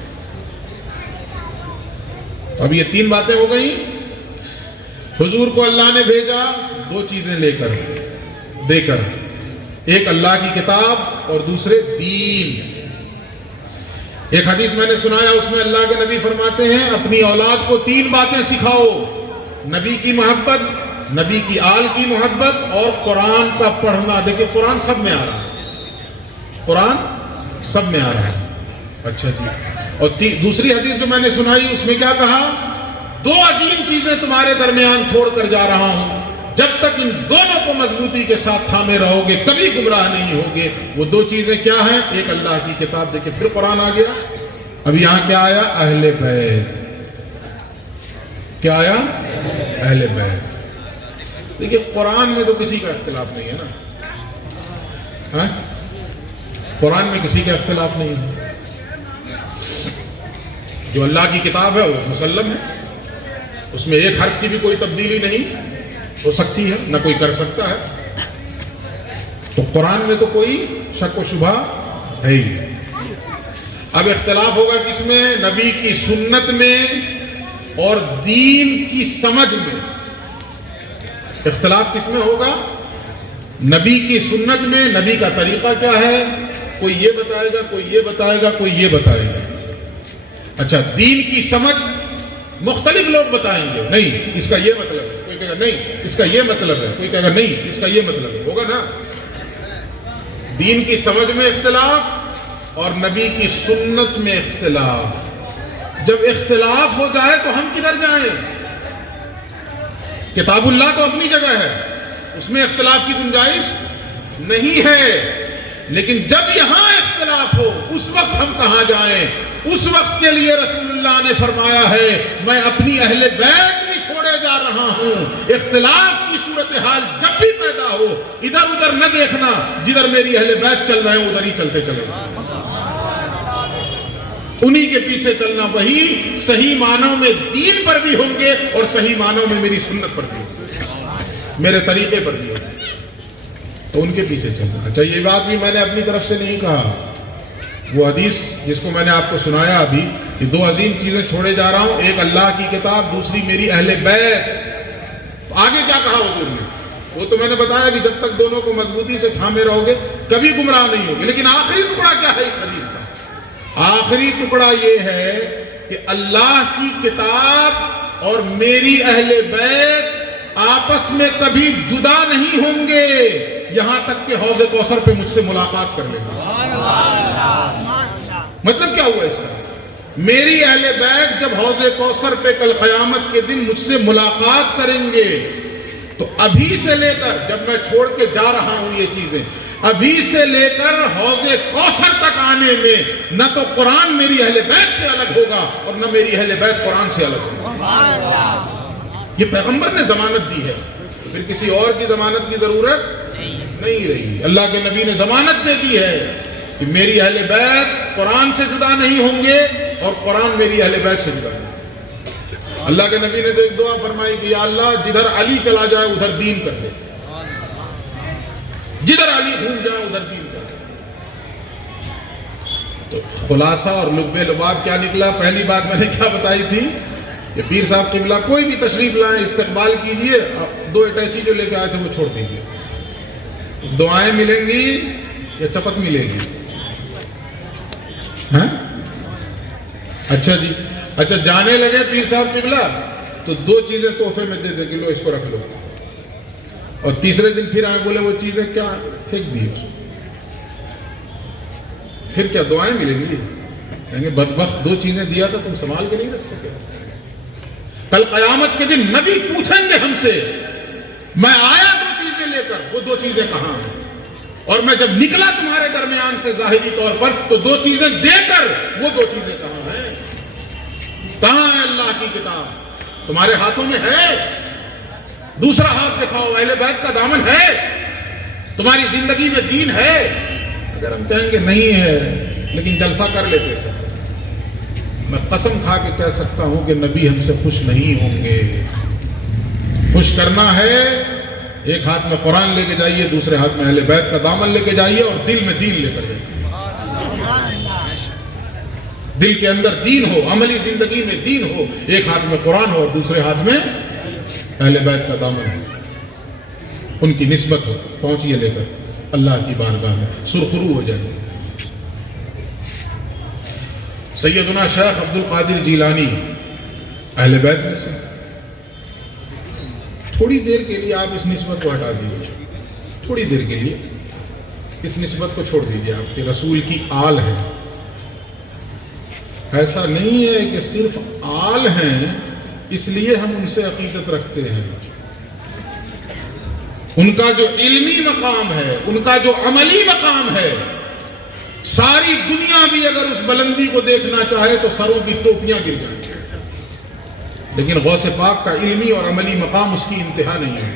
اب یہ تین باتیں ہو گئیں۔ حضور کو اللہ نے بھیجا دو چیزیں لے کر دے کر، ایک اللہ کی کتاب اور دوسرے دین۔ ایک حدیث میں نے سنایا، اس میں اللہ کے نبی فرماتے ہیں اپنی اولاد کو تین باتیں سکھاؤ: نبی کی محبت، نبی کی آل کی محبت اور قرآن کا پڑھنا۔ دیکھیں قرآن سب میں آ رہا ہے، قرآن سب میں آ رہا ہے۔ اچھا جی، اور دوسری حدیث جو میں نے سنائی اس میں کیا کہا؟ دو عظیم چیزیں تمہارے درمیان چھوڑ کر جا رہا ہوں، جب تک ان دونوں کو مضبوطی کے ساتھ تھامے رہو گے کبھی گمراہ نہیں ہوگے۔ وہ دو چیزیں کیا ہیں؟ ایک اللہ کی کتاب، دیکھیں پھر قرآن آ گیا۔ اب یہاں کیا آیا؟ اہل بیت۔ کیا آیا؟ اہل بیت۔ دیکھیں قرآن میں تو کسی کا اختلاف نہیں ہے نا، قرآن میں کسی کا اختلاف نہیں ہے۔ جو اللہ کی کتاب ہے وہ مسلم ہے، اس میں ایک حرف کی بھی کوئی تبدیلی نہیں ہو سکتی ہے، نہ کوئی کر سکتا ہے۔ تو قرآن میں تو کوئی شک و شبہ ہے ہی۔ اب اختلاف ہوگا کس میں؟ نبی کی سنت میں اور دین کی سمجھ میں۔ اختلاف کس میں ہوگا؟ نبی کی سنت میں، نبی کا طریقہ کیا ہے، کوئی یہ بتائے گا، کوئی یہ بتائے گا، کوئی یہ بتائے گا۔ اچھا، دین کی سمجھ مختلف لوگ بتائیں گے، نہیں اس کا یہ مطلب ہے، کوئی کہے گا نہیں اس کا یہ مطلب ہے، کوئی کہے گا نہیں اس کا یہ مطلب ہے، ہوگا نا۔ دین کی سمجھ میں اختلاف اور نبی کی سنت میں اختلاف۔ جب اختلاف ہو جائے تو ہم کدھر جائیں؟ کتاب اللہ تو اپنی جگہ ہے، اس میں اختلاف کی گنجائش نہیں ہے، لیکن جب یہاں اختلاف ہو اس وقت ہم کہاں جائیں؟ اس وقت کے لیے رسول اللہ نے فرمایا ہے میں اپنی اہل بیت بھی چھوڑے جا رہا ہوں۔ اختلاف کی صورتحال جب بھی پیدا ہو ادھر ادھر نہ دیکھنا، جدھر میری اہل بیت چل رہے ہیں ادھر ہی چلتے چلے، انہی کے پیچھے چلنا، وہی صحیح معنوں میں دین پر بھی ہوں گے اور صحیح معنوں میں میری سنت پر بھی ہوں گے، میرے طریقے پر بھی ہوں گے، تو ان کے پیچھے چلنا۔ اچھا، یہ بات بھی میں نے اپنی طرف سے نہیں کہا، وہ حدیث جس کو میں نے آپ کو سنایا ابھی کہ دو عظیم چیزیں چھوڑے جا رہا ہوں، ایک اللہ کی کتاب، دوسری میری اہل بیت۔ آگے کیا کہا حضور نے؟ وہ تو میں نے بتایا کہ جب تک دونوں کو مضبوطی سے تھامے رہو گے کبھی گمراہ نہیں ہوگے، لیکن آخری ٹکڑا کیا ہے اس حدیث کا؟ آخری ٹکڑا یہ ہے کہ اللہ کی کتاب اور میری اہل بیت آپس میں کبھی جدا نہیں ہوں گے یہاں تک کہ حوض کوثر پہ مجھ سے ملاقات کر لیں گے۔ مطلب کیا ہوا اس کا؟ میری اہل بیت جب حوض کوثر پہ کل قیامت کے دن مجھ سے ملاقات کریں گے تو ابھی سے لے کر، جب میں چھوڑ کے جا رہا ہوں یہ چیزیں، ابھی سے لے کر حوض کوثر تک آنے میں نہ تو قرآن میری اہل بیت سے الگ ہوگا اور نہ میری اہل بیت قرآن سے الگ ہوگا۔ یہ پیغمبر نے ضمانت دی ہے، پھر کسی اور کی ضمانت کی ضرورت نہیں رہی۔ اللہ کے نبی نے ضمانت دے دی ہے کہ میری اہل بیت قرآن سے جدا نہیں ہوں گے اور قرآن میری اہل بیت سے جدا نہیں۔ اللہ کے نبی نے تو ایک دعا فرمائی کہ یا اللہ جدھر علی چلا جائے ادھر دین کر دے، جدھر علی گھوم جائے ادھر دین کر دے۔ تو خلاصہ اور لب لباب کیا نکلا؟ پہلی بات میں نے کیا بتائی تھی کہ پیر صاحب قبلہ کوئی بھی تشریف لائیں استقبال کیجئے، دو اٹیچی جو لے کے آئے تھے وہ چھوڑ دیجئے، دعائیں ملیں گی یا چپت ملے گی؟ ہاں اچھا جی، اچھا جانے لگے پیر صاحب قبلہ تو دو چیزیں تحفے میں دے دیں کہ لو اس کو رکھ لو، اور تیسرے دن پھر آئے بولے وہ چیزیں کیا پھینک دی، پھر کیا دعائیں ملیں گی؟ کہیں گے بدبخت دو چیزیں دیا تھا تم سنبھال کے نہیں رکھ سکے۔ کل قیامت کے دن نبی پوچھیں گے ہم سے میں آیا دو چیزیں لے کر، وہ دو چیزیں کہاں ہیں؟ اور میں جب نکلا تمہارے درمیان سے ظاہری طور پر تو دو چیزیں دے کر، وہ دو چیزیں کہاں ہیں؟ کہاں ہے اللہ کی کتاب؟ تمہارے ہاتھوں میں ہے؟ دوسرا ہاتھ دکھاؤ، اہل بیت کا دامن ہے؟ تمہاری زندگی میں دین ہے؟ اگر ہم کہیں گے نہیں ہے لیکن جلسہ کر لیتے تھے، میں قسم کھا کے کہہ سکتا ہوں کہ نبی ہم سے خوش نہیں ہوں گے۔ خوش کرنا ہے ایک ہاتھ میں قرآن لے کے جائیے، دوسرے ہاتھ میں اہل بیت کا دامن لے کے جائیے، اور دل میں دین لے کر جائیے۔ دل کے اندر دین ہو، عملی زندگی میں دین ہو، ایک ہاتھ میں قرآن ہو اور دوسرے ہاتھ میں اہل بیت کا دامن ہو، ان کی نسبت ہو، پہنچیے لے کر اللہ کی بارگاہ میں، سرخرو ہو جائے۔ سیدنا شیخ عبد القادر جیلانی اہل بیت میں سے، تھوڑی دیر کے لیے آپ اس نسبت کو ہٹا دیجیے، تھوڑی دیر کے لیے اس نسبت کو چھوڑ دیجیے، آپ کے رسول کی آل ہے۔ ایسا نہیں ہے کہ صرف آل ہیں اس لیے ہم ان سے عقیدت رکھتے ہیں، ان کا جو علمی مقام ہے، ان کا جو عملی مقام ہے، ساری دنیا بھی اگر اس بلندی کو دیکھنا چاہے تو سروں کی ٹوپیاں گر جائیں، لیکن غوث پاک کا علمی اور عملی مقام اس کی انتہا نہیں ہے۔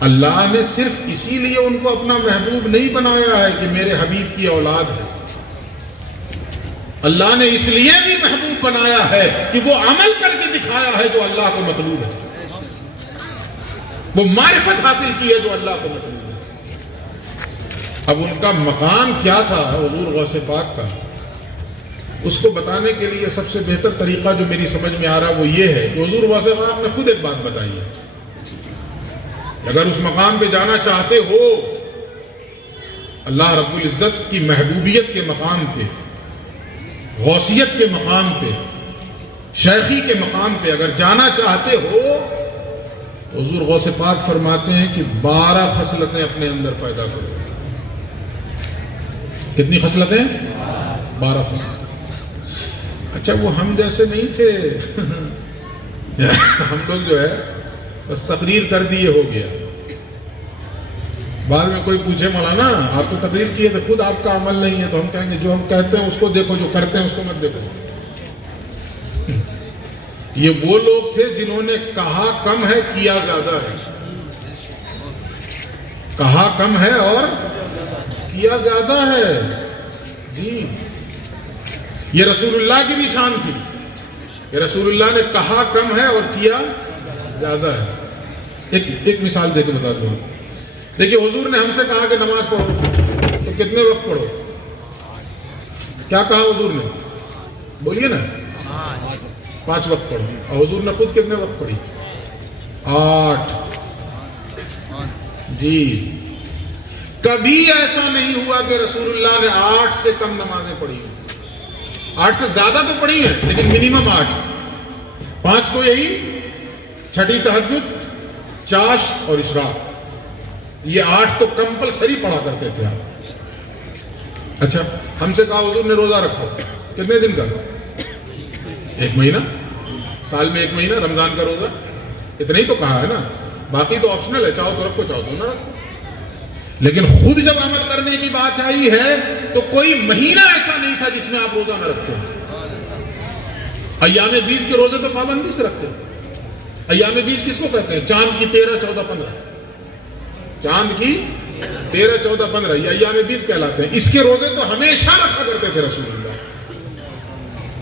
اللہ نے صرف اسی لیے ان کو اپنا محبوب نہیں بنایا ہے کہ میرے حبیب کی اولاد ہے، اللہ نے اس لیے بھی محبوب بنایا ہے کہ وہ عمل کر کے دکھایا ہے جو اللہ کو مطلوب ہے، وہ معرفت حاصل کی ہے جو اللہ کو مطلوب ہے۔ اب ان کا مقام کیا تھا حضور غوث پاک کا، اس کو بتانے کے لیے سب سے بہتر طریقہ جو میری سمجھ میں آ رہا وہ یہ ہے کہ حضور غوث پاک نے خود ایک بات بتائی ہے، اگر اس مقام پہ جانا چاہتے ہو، اللہ رب العزت کی محبوبیت کے مقام پہ، غوثیت کے مقام پہ، شیخی کے مقام پہ اگر جانا چاہتے ہو، حضور غوث پاک فرماتے ہیں کہ 12 خصلتیں اپنے اندر پیدا کرو۔ کتنی خصلتیں؟ 12 خصلتیں۔ اچھا وہ ہم جیسے نہیں تھے، ہم لوگ جو ہے بس تقریر کر دیے ہو گیا، بعد میں کوئی پوچھے مولانا آپ تو تقریر کیے تھے خود آپ کا عمل نہیں ہے، تو ہم کہیں گے جو ہم کہتے ہیں اس کو دیکھو، جو کرتے ہیں اس کو مت دیکھو۔ یہ وہ لوگ تھے جنہوں نے کہا کم ہے کیا زیادہ ہے، کہا کم ہے اور کیا زیادہ ہے۔ جی یہ رسول اللہ کی بھی شان تھی کہ رسول اللہ نے کہا کم ہے اور کیا زیادہ ہے۔ ایک مثال دے کے بتا دوں، دیکھیے حضور نے ہم سے کہا کہ نماز پڑھو تو کتنے وقت پڑھو؟ کیا کہا حضور نے؟ بولیے نا، 5 وقت پڑھو، اور حضور نے خود کتنے وقت پڑھی؟ 8۔ جی کبھی ایسا نہیں ہوا کہ رسول اللہ نے 8 سے کم نمازیں پڑھی، 8 سے زیادہ تو پڑھی ہیں لیکن منیمم 8۔ 5 تو یہی، چھٹی تہجد، چاش اور اشراق، یہ 8 تو کمپلسری پڑھا کرتے تھے آپ۔ اچھا ہم سے کہا حضور نے روزہ رکھو، کتنے دن کا؟ 1 مہینہ، سال میں 1 مہینہ رمضان کا روزہ، اتنا ہی تو کہا ہے نا، باقی تو آپشنل ہے، چاہو تو رکھو چاہو تو نہ رکھو۔ لیکن خود جب عمل کرنے کی بات آئی ہے تو کوئی مہینہ ایسا نہیں تھا جس میں آپ روزہ نہ رکھتے۔ ایام 20 کے روزے تو پابندی سے رکھتے ہیں۔ ایام 20 کس کو کہتے ہیں؟ چاند کی 13، 14، 15، چاند کی 13، 14، 15 یہ ایام 20 کہلاتے ہیں۔ اس کے روزے تو ہمیشہ رکھا کرتے تھے رسول اللہ۔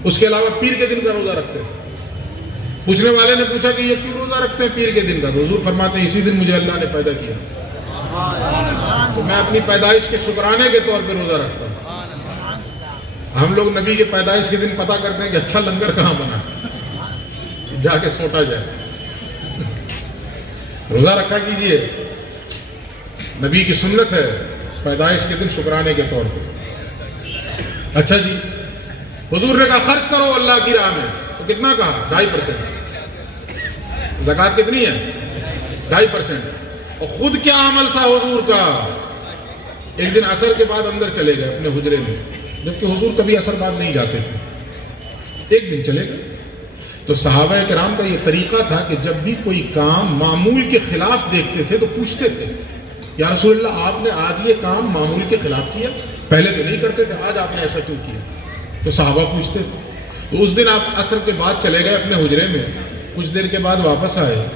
اس کے علاوہ پیر کے دن کا روزہ رکھتے ہیں. پوچھنے والے نے پوچھا کہ یہ کیوں روزہ رکھتے ہیں پیر کے دن کا؟ تو حضور فرماتے ہیں اسی دن مجھے اللہ نے پیدا کیا تو میں اپنی پیدائش کے شکرانے کے طور پہ روزہ رکھتا ہوں. ہم لوگ نبی کے پیدائش کے دن پتہ کرتے ہیں کہ اچھا لنگر کہاں بنا جا کے سوٹا جائے. روزہ رکھا کیجئے، نبی کی سنت ہے پیدائش کے دن شکرانے کے طور پہ. اچھا جی، حضور نے کہا خرچ کرو اللہ کی راہ میں، تو کتنا کہا؟ 2.5%. زکوٰۃ کتنی ہے؟ 2.5%. اور خود کیا عمل تھا حضور کا؟ ایک دن عصر کے بعد اندر چلے گئے اپنے حجرے میں، جبکہ حضور کبھی عصر بعد نہیں جاتے تھے. ایک دن چلے گئے تو صحابہ کرام کا یہ طریقہ تھا کہ جب بھی کوئی کام معمول کے خلاف دیکھتے تھے تو پوچھتے تھے یا رسول اللہ آپ نے آج یہ کام معمول کے خلاف کیا؟ پہلے تو نہیں کرتے تھے، آج آپ نے ایسا کیوں کیا؟ تو صحابہ پوچھتے تھے. تو اس دن آپ عصر کے بعد چلے گئے اپنے حجرے میں، کچھ دیر کے بعد واپس آئے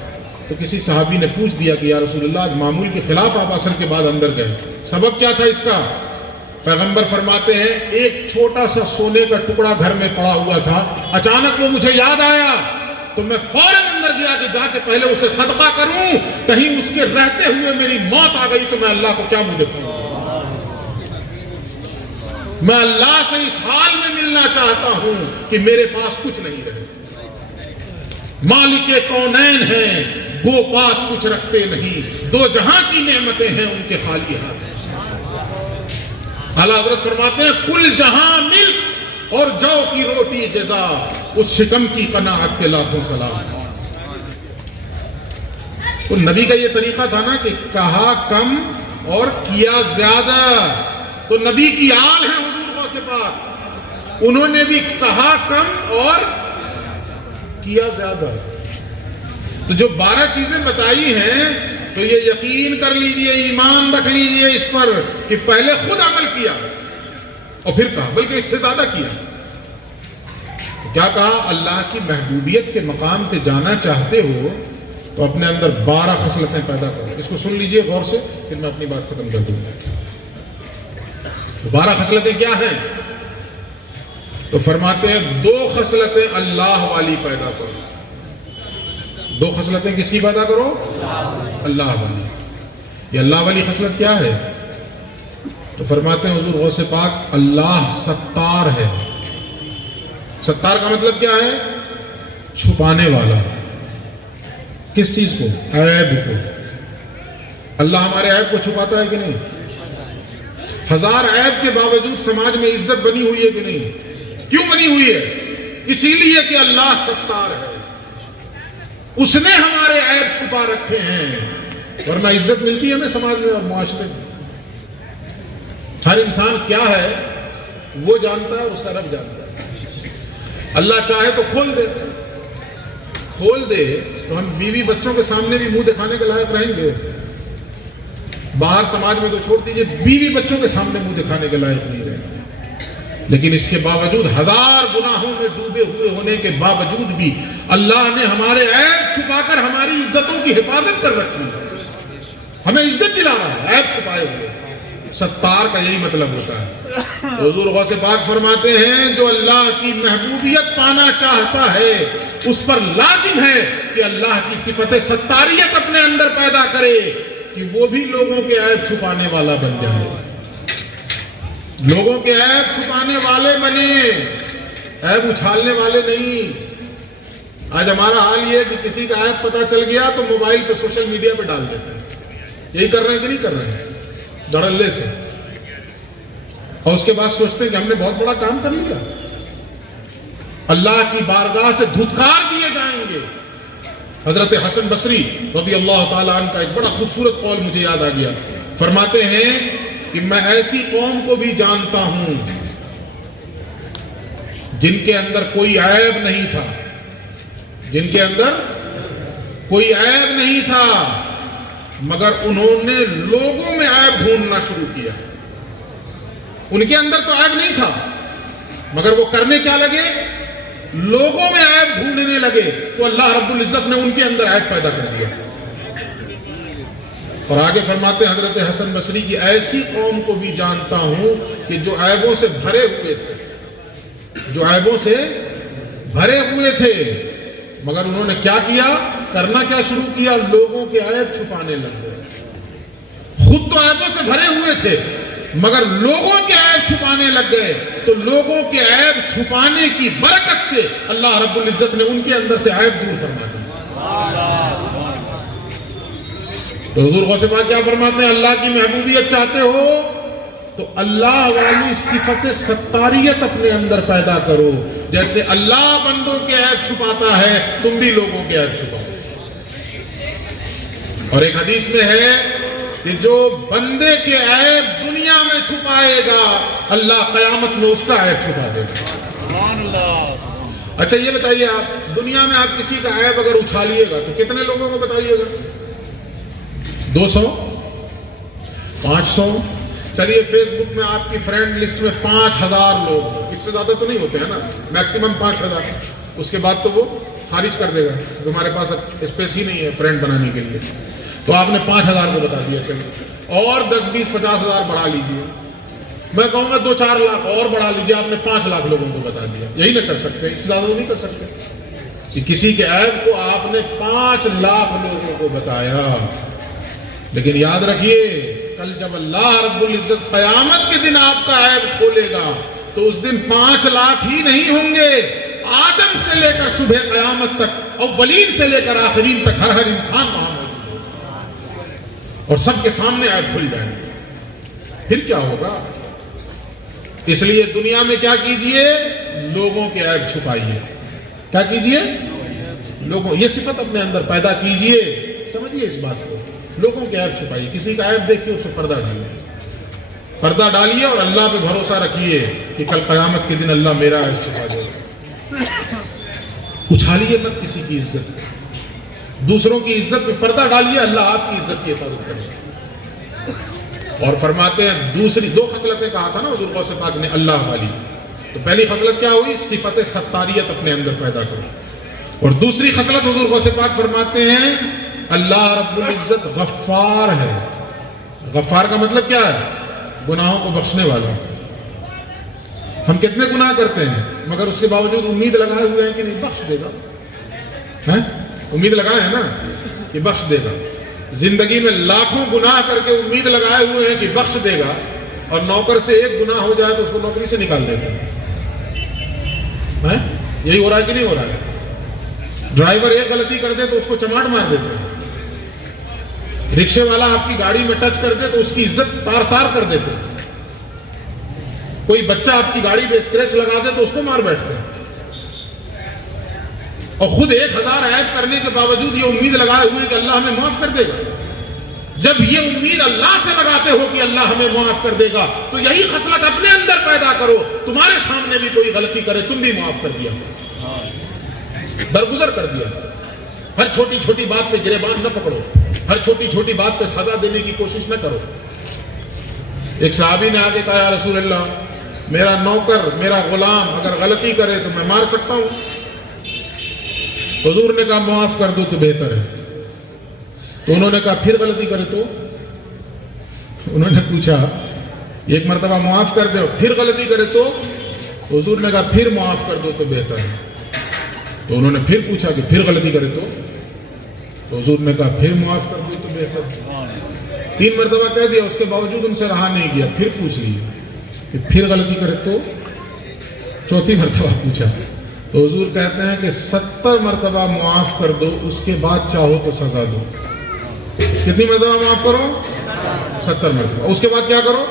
تو کسی صحابی نے پوچھ دیا کہ یا رسول اللہ آج معمول کے خلاف آپ عصر کے بعد اندر گئے، سبب کیا تھا اس کا؟ پیغمبر فرماتے ہیں ایک چھوٹا سا سونے کا ٹکڑا گھر میں پڑا ہوا تھا، اچانک وہ مجھے یاد آیا تو میں فوراً اندر گیا کہ جا کے پہلے اسے صدقہ کروں، کہیں اس کے رہتے ہوئے میری موت آ گئی تو میں اللہ کو کیا منہ دکھاؤں؟ میں اللہ سے اس حال میں ملنا چاہتا ہوں کہ میرے پاس کچھ نہیں رہے. مالک کونین ہیں وہ پاس کچھ رکھتے نہیں، دو جہاں کی نعمتیں ہیں ان کے خالی ہاتھ. اعلیٰ حضرت فرماتے ہیں کل جہاں ملک اور جو کی روٹی جزا، اس شکم کی قناعت کے لاکھوں سلام. تو نبی کا یہ طریقہ تھا نا کہ کہا کم اور کیا زیادہ. تو نبی کی آل ہے حضور غوث پاک، انہوں نے بھی کہا کم اور کیا زیادہ. تو جو 12 چیزیں بتائی ہیں تو یہ یقین کر لیجئے، ایمان رکھ لیجئے اس پر کہ پہلے خود عمل کیا اور پھر کہا، بلکہ اس سے زیادہ کیا. کیا کہا؟ اللہ کی محبوبیت کے مقام پہ جانا چاہتے ہو تو اپنے اندر 12 خصلتیں پیدا کرو. اس کو سن لیجئے غور سے، پھر میں اپنی بات ختم کر دوں گا. 12 خصلتیں کیا ہیں؟ تو فرماتے ہیں 2 خصلتیں اللہ والی پیدا کرو. 2 خصلتیں کس کی پیدا کرو؟ اللہ والی. یہ اللہ والی خصلت کیا ہے؟ تو فرماتے ہیں حضور غوث پاک اللہ ستار ہے. ستار کا مطلب کیا ہے؟ چھپانے والا. کس چیز کو؟ عیب کو. اللہ ہمارے عیب کو چھپاتا ہے کہ نہیں؟ 1000 عیب کے باوجود سماج میں عزت بنی ہوئی ہے کہ نہیں؟ کیوں بنی ہوئی ہے؟ اسی لیے کہ اللہ ستار ہے، اس نے ہمارے عیب چھپا رکھے ہیں، ورنہ عزت ملتی ہے ہمیں سماج میں اور معاشرے میں. ہر انسان کیا ہے وہ جانتا ہے، اس کا رب جانتا ہے. اللہ چاہے تو کھول دے تو ہم بیوی بچوں کے سامنے بھی منہ دکھانے کے لائق رہیں گے. باہر سماج میں تو چھوڑ دیجئے، بیوی بچوں کے سامنے منہ دکھانے کے لائق نہیں رہیں گے. لیکن اس کے باوجود 1000 گناہوں میں ڈوبے ہوئے ہونے کے باوجود بھی اللہ نے ہمارے عیب چھپا کر ہماری عزتوں کی حفاظت کر رکھی ہے. ہمیں عزت دلا رہا ہے عیب چھپائے ہوئے. ستار کا یہی مطلب ہوتا ہے. حضور غوث پاک فرماتے ہیں جو اللہ کی محبوبیت پانا چاہتا ہے اس پر لازم ہے کہ اللہ کی صفت ستاریت اپنے اندر پیدا کرے کہ وہ بھی لوگوں کے عیب چھپانے والا بن جائے. لوگوں کے عیب چھپانے والے بنے، عیب اچھالنے والے نہیں. آج ہمارا حال یہ ہے کہ کسی کا عیب پتہ چل گیا تو موبائل پہ سوشل میڈیا پہ ڈال دیتے ہیں. یہی کر رہے ہیں کہ نہیں کر رہے ہیں؟ دھڑلے سے. اور اس کے بعد سوچتے ہیں کہ ہم نے بہت بڑا کام کر لیا. اللہ کی بارگاہ سے دھتکار دیے جائیں گے. حضرت حسن بصری رضی اللہ تعالیٰ عنہ کا ایک بڑا خوبصورت قول مجھے یاد آ گیا. فرماتے ہیں کہ میں ایسی قوم کو بھی جانتا ہوں جن کے اندر کوئی عیب نہیں تھا، جن کے اندر کوئی عیب نہیں تھا، مگر انہوں نے لوگوں میں عیب ڈھونڈنا شروع کیا. ان کے اندر تو عیب نہیں تھا مگر وہ کرنے کیا لگے؟ لوگوں میں عیب ڈھونڈنے لگے. تو اللہ رب العزت نے ان کے اندر عیب پیدا کر دیا. اور آگے فرماتے حضرت حسن بصری کی ایسی قوم کو بھی جانتا ہوں کہ جو عیبوں سے بھرے ہوئے تھے، جو عیبوں سے بھرے ہوئے تھے، مگر انہوں نے کیا کیا؟ کرنا کیا شروع کیا؟ لوگوں کے عیب چھپانے لگ گئے۔ خود تو عیبوں سے بھرے ہوئے تھے مگر لوگوں کے عیب چھپانے لگ گئے، تو لوگوں کے عیب چھپانے کی برکت سے اللہ رب العزت نے ان کے اندر سے عیب دور فرما دیا۔ تو حضور غوث پاک کیا فرماتے ہیں؟ اللہ کی محبوبیت چاہتے ہو تو اللہ والی صفت ستاریت اپنے اندر پیدا کرو، جیسے اللہ بندوں کے عیب چھپاتا ہے تم بھی لوگوں کے عیب چھپاؤ۔ اور ایک حدیث میں ہے کہ جو بندے کے عیب دنیا میں چھپائے گا اللہ قیامت میں اس کا عیب چھپا دے گا۔ اچھا یہ بتائیے، آپ دنیا میں آپ کسی کا عیب اگر اچھالیے گا تو کتنے لوگوں کو بتائیے گا؟ 200؟ 500؟ چلیے فیس بک میں آپ کی فرینڈ لسٹ میں 5000 لوگ، اس سے زیادہ تو نہیں ہوتے ہیں نا، میکسیمم 5000، اس کے بعد تو وہ خارج کر دے گا، تمہارے پاس اسپیس ہی نہیں ہے فرینڈ بنانے کے لیے، تو آپ نے 5000 کو بتا دیا، چلیے اور 10 20 50 ہزار بڑھا لیجیے، میں کہوں گا 2-4 لاکھ اور بڑھا لیجیے، آپ نے 5 لاکھ لوگوں کو بتا دیا، یہی نہ کر سکتے؟ اس سے زیادہ نہیں کر سکتے کہ کسی کے عیب کو آپ نے 5 لاکھ لوگوں کو بتایا۔ لیکن یاد رکھیے کل جب اللہ رب العزت قیامت کے دن آپ کا عیب کھولے گا تو اس دن 5 لاکھ ہی نہیں ہوں گے، آدم سے لے کر صبح قیامت تک، اولین سے لے کر آخرین تک ہر انسان وہاں موجود ہوگا اور سب کے سامنے عیب کھل جائیں گے۔ پھر کیا ہوگا؟ اس لیے دنیا میں کیا کیجئے؟ لوگوں کے عیب چھپائیے۔ کیا کیجئے؟ لوگوں، یہ صفت اپنے اندر پیدا کیجئے، سمجھیے اس بات کو، لوگوں کے عیب چھپائیے۔ کسی کا عیب دیکھیے اس پہ پردہ ڈالیے، پردہ ڈالیے اور اللہ پہ بھروسہ رکھیے کہ کل قیامت کے دن اللہ میرا عیب چھپا دے گا۔ اچھالیے مت کسی کی عزت، دوسروں کی عزت پہ پردہ ڈالیے، اللہ آپ کی عزت کی حفاظت کرے گا۔ اور فرماتے ہیں دوسری 2 خصلتیں کہا تھا نا حضور غوث پاک نے اللہ والی، تو پہلی خصلت کیا ہوئی؟ صفت ستاریت اپنے اندر پیدا کرو، اور دوسری خصلت حضور غوث پاک فرماتے ہیں اللہ رب العزت غفار ہے۔ غفار کا مطلب کیا ہے؟ گناہوں کو بخشنے والا۔ ہم کتنے گناہ کرتے ہیں مگر اس کے باوجود امید لگائے ہوئے ہیں کہ نہیں بخش دے گا، امید لگائے ہیں نا کہ بخش دے گا۔ زندگی میں لاکھوں گناہ کر کے امید لگائے ہوئے ہیں کہ بخش دے گا، اور نوکر سے ایک گناہ ہو جائے تو اس کو نوکری سے نکال دیتے ہیں۔ یہی ہو رہا ہے کہ نہیں ہو رہا ہے؟ ڈرائیور ایک غلطی کر دے تو اس کو چماٹ مار دیتے ہیں، رکشے والا آپ کی گاڑی میں ٹچ کر دے تو اس کی عزت تار تار کر دیتے ہیں، کوئی بچہ آپ کی گاڑی پہ اسکریچ لگا دے تو اس کو مار بیٹھتے ہیں، اور خود 1000 عیب کرنے کے باوجود یہ امید لگائے ہوئے کہ اللہ ہمیں معاف کر دے گا۔ جب یہ امید اللہ سے لگاتے ہو کہ اللہ ہمیں معاف کر دے گا تو یہی خصلت اپنے اندر پیدا کرو، تمہارے سامنے بھی کوئی غلطی کرے تم بھی معاف کر دیا، درگزر کر دیا۔ ہر چھوٹی چھوٹی بات پہ گریبان نہ پکڑو، ہر چھوٹی چھوٹی بات پہ سزا دینے کی کوشش نہ کرو۔ ایک صحابی نے آگے کہا یا رسول اللہ میرا نوکر میرا غلام اگر غلطی کرے تو میں مار سکتا ہوں؟ حضور نے کہا معاف کر دو تو بہتر ہے۔ تو انہوں نے کہا پھر غلطی کرے تو؟ انہوں نے پوچھا ایک مرتبہ معاف کر دو پھر غلطی کرے تو؟ حضور نے کہا پھر معاف کر دو تو بہتر ہے۔ تو انہوں نے پھر پوچھا کہ پھر غلطی کرے تو حضور نے کہا پھر معاف کر دو تو بہتر ہے۔ 3 مرتبہ کہہ دیا، اس کے باوجود ان سے رہا نہیں گیا، پھر پوچھ لیے کہ پھر غلطی کرے تو؟ 4تھی مرتبہ پوچھا تو حضور کہتے ہیں کہ 70 مرتبہ معاف کر دو، اس کے بعد چاہو تو سزا دو۔ کتنی مرتبہ معاف کرو؟ 70 مرتبہ، اس کے بعد کیا کرو؟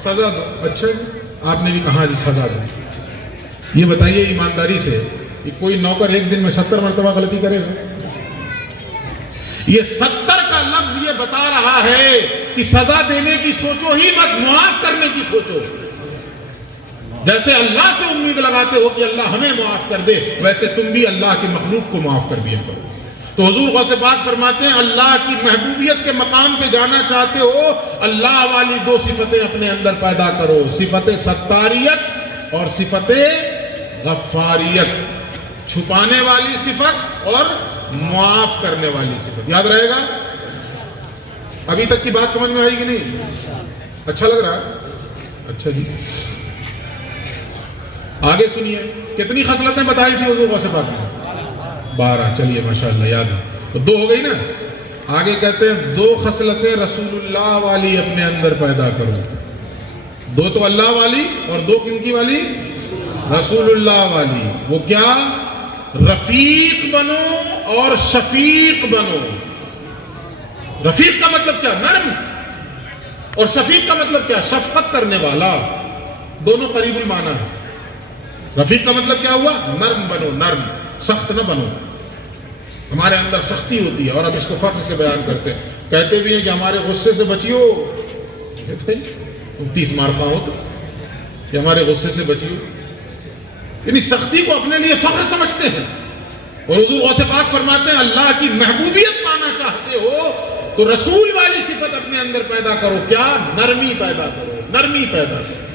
سزا دو۔ اچھا آپ نے بھی کہا جی سزا دو۔ یہ بتائیے ایمانداری سے کہ کوئی نوکر ایک دن میں 70 مرتبہ غلطی کرے گا؟ یہ 70 کا لفظ یہ بتا رہا ہے کہ سزا دینے کی سوچو ہی مت، معاف کرنے کی سوچو۔ جیسے اللہ سے امید لگاتے ہو کہ اللہ ہمیں معاف کر دے، ویسے تم بھی اللہ کی مخلوق کو معاف کر دیا کرو۔ تو حضور غوث پاک فرماتے ہیں اللہ کی محبوبیت کے مقام پہ جانا چاہتے ہو، اللہ والی 2 صفتیں اپنے اندر پیدا کرو، صفت ستاریت اور صفت غفاریت، چھپانے والی صفت اور معاف کرنے والی صفت۔ یاد رہے گا؟ ابھی تک کی بات سمجھ میں آئی کہ نہیں؟ اچھا لگ رہا ہے؟ اچھا جی، آگے سنیے کتنی خصلتیں بتائی تھی حضور غوث پاک نے؟ 12. چلیے ماشاءاللہ یاد ہے تو 2 ہو گئی نا. آگے کہتے ہیں 2 خصلتیں رسول اللہ والی اپنے اندر پیدا کرو. 2 تو اللہ والی اور 2 کن کی والی؟ رسول اللہ والی. وہ کیا؟ رفیق بنو اور شفیق بنو. رفیق کا مطلب کیا؟ نرم. اور شفیق کا مطلب کیا؟ شفقت کرنے والا. دونوں قریب المعنی ہے. رفیق کا مطلب کیا ہوا؟ نرم بنو، نرم، سخت نہ بنو. ہمارے اندر سختی ہوتی ہے اور اب اس کو فخر سے بیان کرتے ہیں. کہتے بھی ہیں کہ ہمارے غصے سے بچیو. 30 مار خواہ ہو تو کہ ہمارے غصے سے بچیو. یعنی سختی کو اپنے لیے فخر سمجھتے ہیں. اور حضور غوث پاک فرماتے ہیں اللہ کی محبوبیت پانا چاہتے ہو تو رسول والی صفت اپنے اندر پیدا کرو. کیا؟ نرمی پیدا کرو، نرمی پیدا کرو.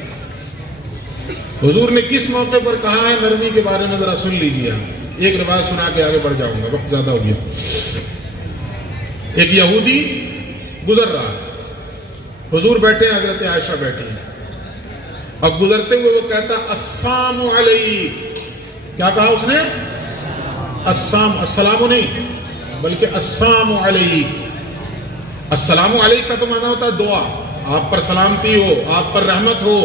حضور نے کس موقع پر کہا ہے نرمی کے بارے میں ذرا سن لیجیے. ایک روایت سنا کے آگے بڑھ جاؤں گا، وقت زیادہ ہو گیا. ایک یہودی گزر رہا ہے، حضور بیٹھے ہیں، حضرت عائشہ بیٹھی ہیں. اب گزرتے ہوئے وہ کہتا السلام علیک. کیا کہا اس نے؟ السلام نہیں بلکہ السلام علیک. السلام علیک کا تو معنی ہوتا ہے دعا، آپ پر سلامتی ہو، آپ پر رحمت ہو.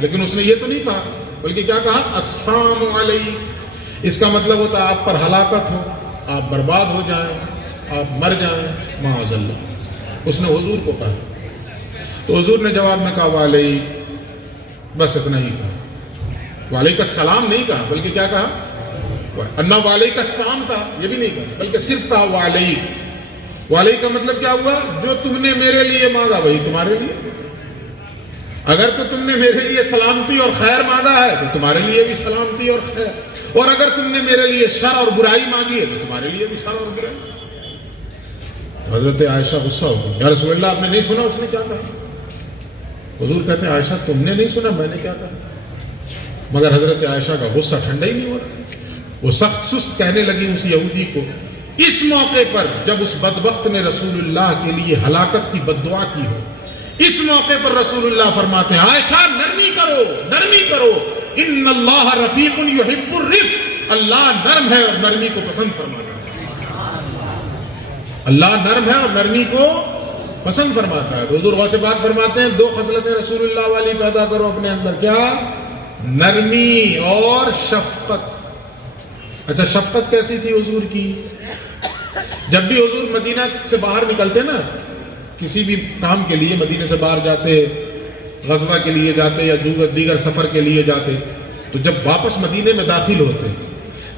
لیکن اس نے یہ تو نہیں کہا بلکہ کیا کہا؟ السلام علیک. اس کا مطلب ہوتا ہے آپ پر ہلاکت ہو، آپ برباد ہو جائیں، آپ مر جائیں، معاذ اللہ. اس نے حضور کو کہا تو حضور نے جواب میں کہا وعلیک. بس اتنا ہی کہا. وعلیک السلام نہیں کہا بلکہ کیا کہا؟ انا وعلیک السلام کہا، یہ بھی نہیں کہا بلکہ صرف کہا وعلیک. وعلیک کا مطلب کیا ہوا؟ جو تم نے میرے لیے مانگا وہی تمہارے لیے. اگر تو تم نے میرے لیے سلامتی اور خیر مانگا ہے تو تمہارے لیے بھی سلامتی اور خیر. اور اگر تم نے میرے لیے شر اور برائی مانگی ہے تو تمہارے لیے بھی شر اور برائی. حضرت عائشہ غصہ ہو گئی. یا رسول اللہ آپ نے نہیں سنا اس نے کیا کہا؟ حضور کہتے ہیں عائشہ تم نے نہیں سنا میں نے کیا کہا؟ مگر حضرت عائشہ کا غصہ ٹھنڈا ہی نہیں ہو رہا. وہ سخت سست کہنے لگی اس یہودی کو. اس موقع پر جب اس بدبخت نے رسول اللہ کے لیے ہلاکت کی بد دعا کی ہو، اس موقع پر رسول اللہ فرماتے ہیں عائشہ نرمی کرو، نرمی کرو. ان اللہ رفیق یحب الرفق. اللہ نرم ہے اور نرمی کو پسند فرماتا ہے. اللہ نرم ہے اور نرمی کو پسند فرماتا ہے. حضور غوث پاک فرماتے ہیں 2 خصلتیں رسول اللہ والی پیدا کرو اپنے اندر. کیا؟ نرمی اور شفقت. اچھا شفقت کیسی تھی حضور کی؟ جب بھی حضور مدینہ سے باہر نکلتے نا کسی بھی کام کے لیے، مدینہ سے باہر جاتے، غزوہ کے لیے جاتے یا دیگر سفر کے لیے جاتے، تو جب واپس مدینے میں داخل ہوتے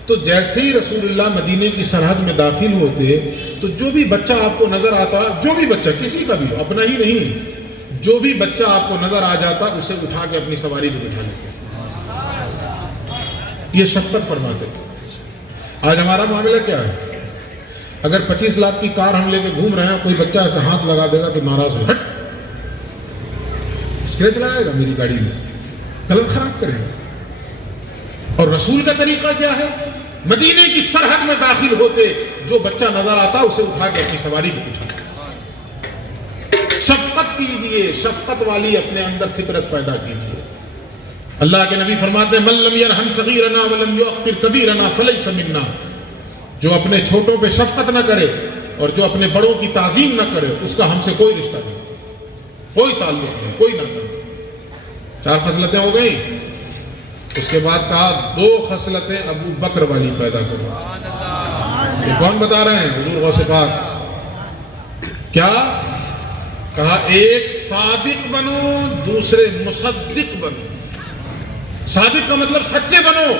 تو جیسے ہی رسول اللہ مدینے کی سرحد میں داخل ہوتے تو جو بھی بچہ آپ کو نظر آتا، جو بھی بچہ کسی کا بھی اپنا ہی نہیں، جو بھی بچہ آپ کو نظر آ جاتا اسے اٹھا کے اپنی سواری پہ بٹھا لیتے. یہ شفقت فرماتے. آج ہمارا معاملہ کیا ہے؟ اگر 25 لاکھ کی کار ہم لے کے گھوم رہے ہیں، کوئی بچہ ایسے ہاتھ لگا دے گا تو ناراض ہو، ہٹ اسکریچ لگائے گا میری گاڑی میں، قلم خراب کرے گا. اور رسول کا طریقہ کیا ہے؟ مدینے کی سرحد میں داخل ہوتے جو بچہ نظر آتا اسے اٹھا کے اپنی سواری پہ بٹھا. شفقت کیجیے، شفقت والی اپنے اندر فطرت پیدا کیجیے. اللہ کے نبی فرماتے ہیں من لم یرحم صغیرنا ولم یوقر کبیرنا فلیس منا. جو اپنے چھوٹوں پہ شفقت نہ کرے اور جو اپنے بڑوں کی تعظیم نہ کرے اس کا ہم سے کوئی رشتہ نہیں، کوئی تعلق نہیں، کوئی ناطہ نہیں. 4 خصلتیں ہو گئیں. اس کے بعد کہا 2 خصلتیں ابو بکر والی پیدا کرو. یہ کون بتا رہے ہیں؟ حضور غوث پاک. کیا کہا؟ ایک صادق بنو، دوسرے مصدق بنو. صادق کا مطلب سچے بنو.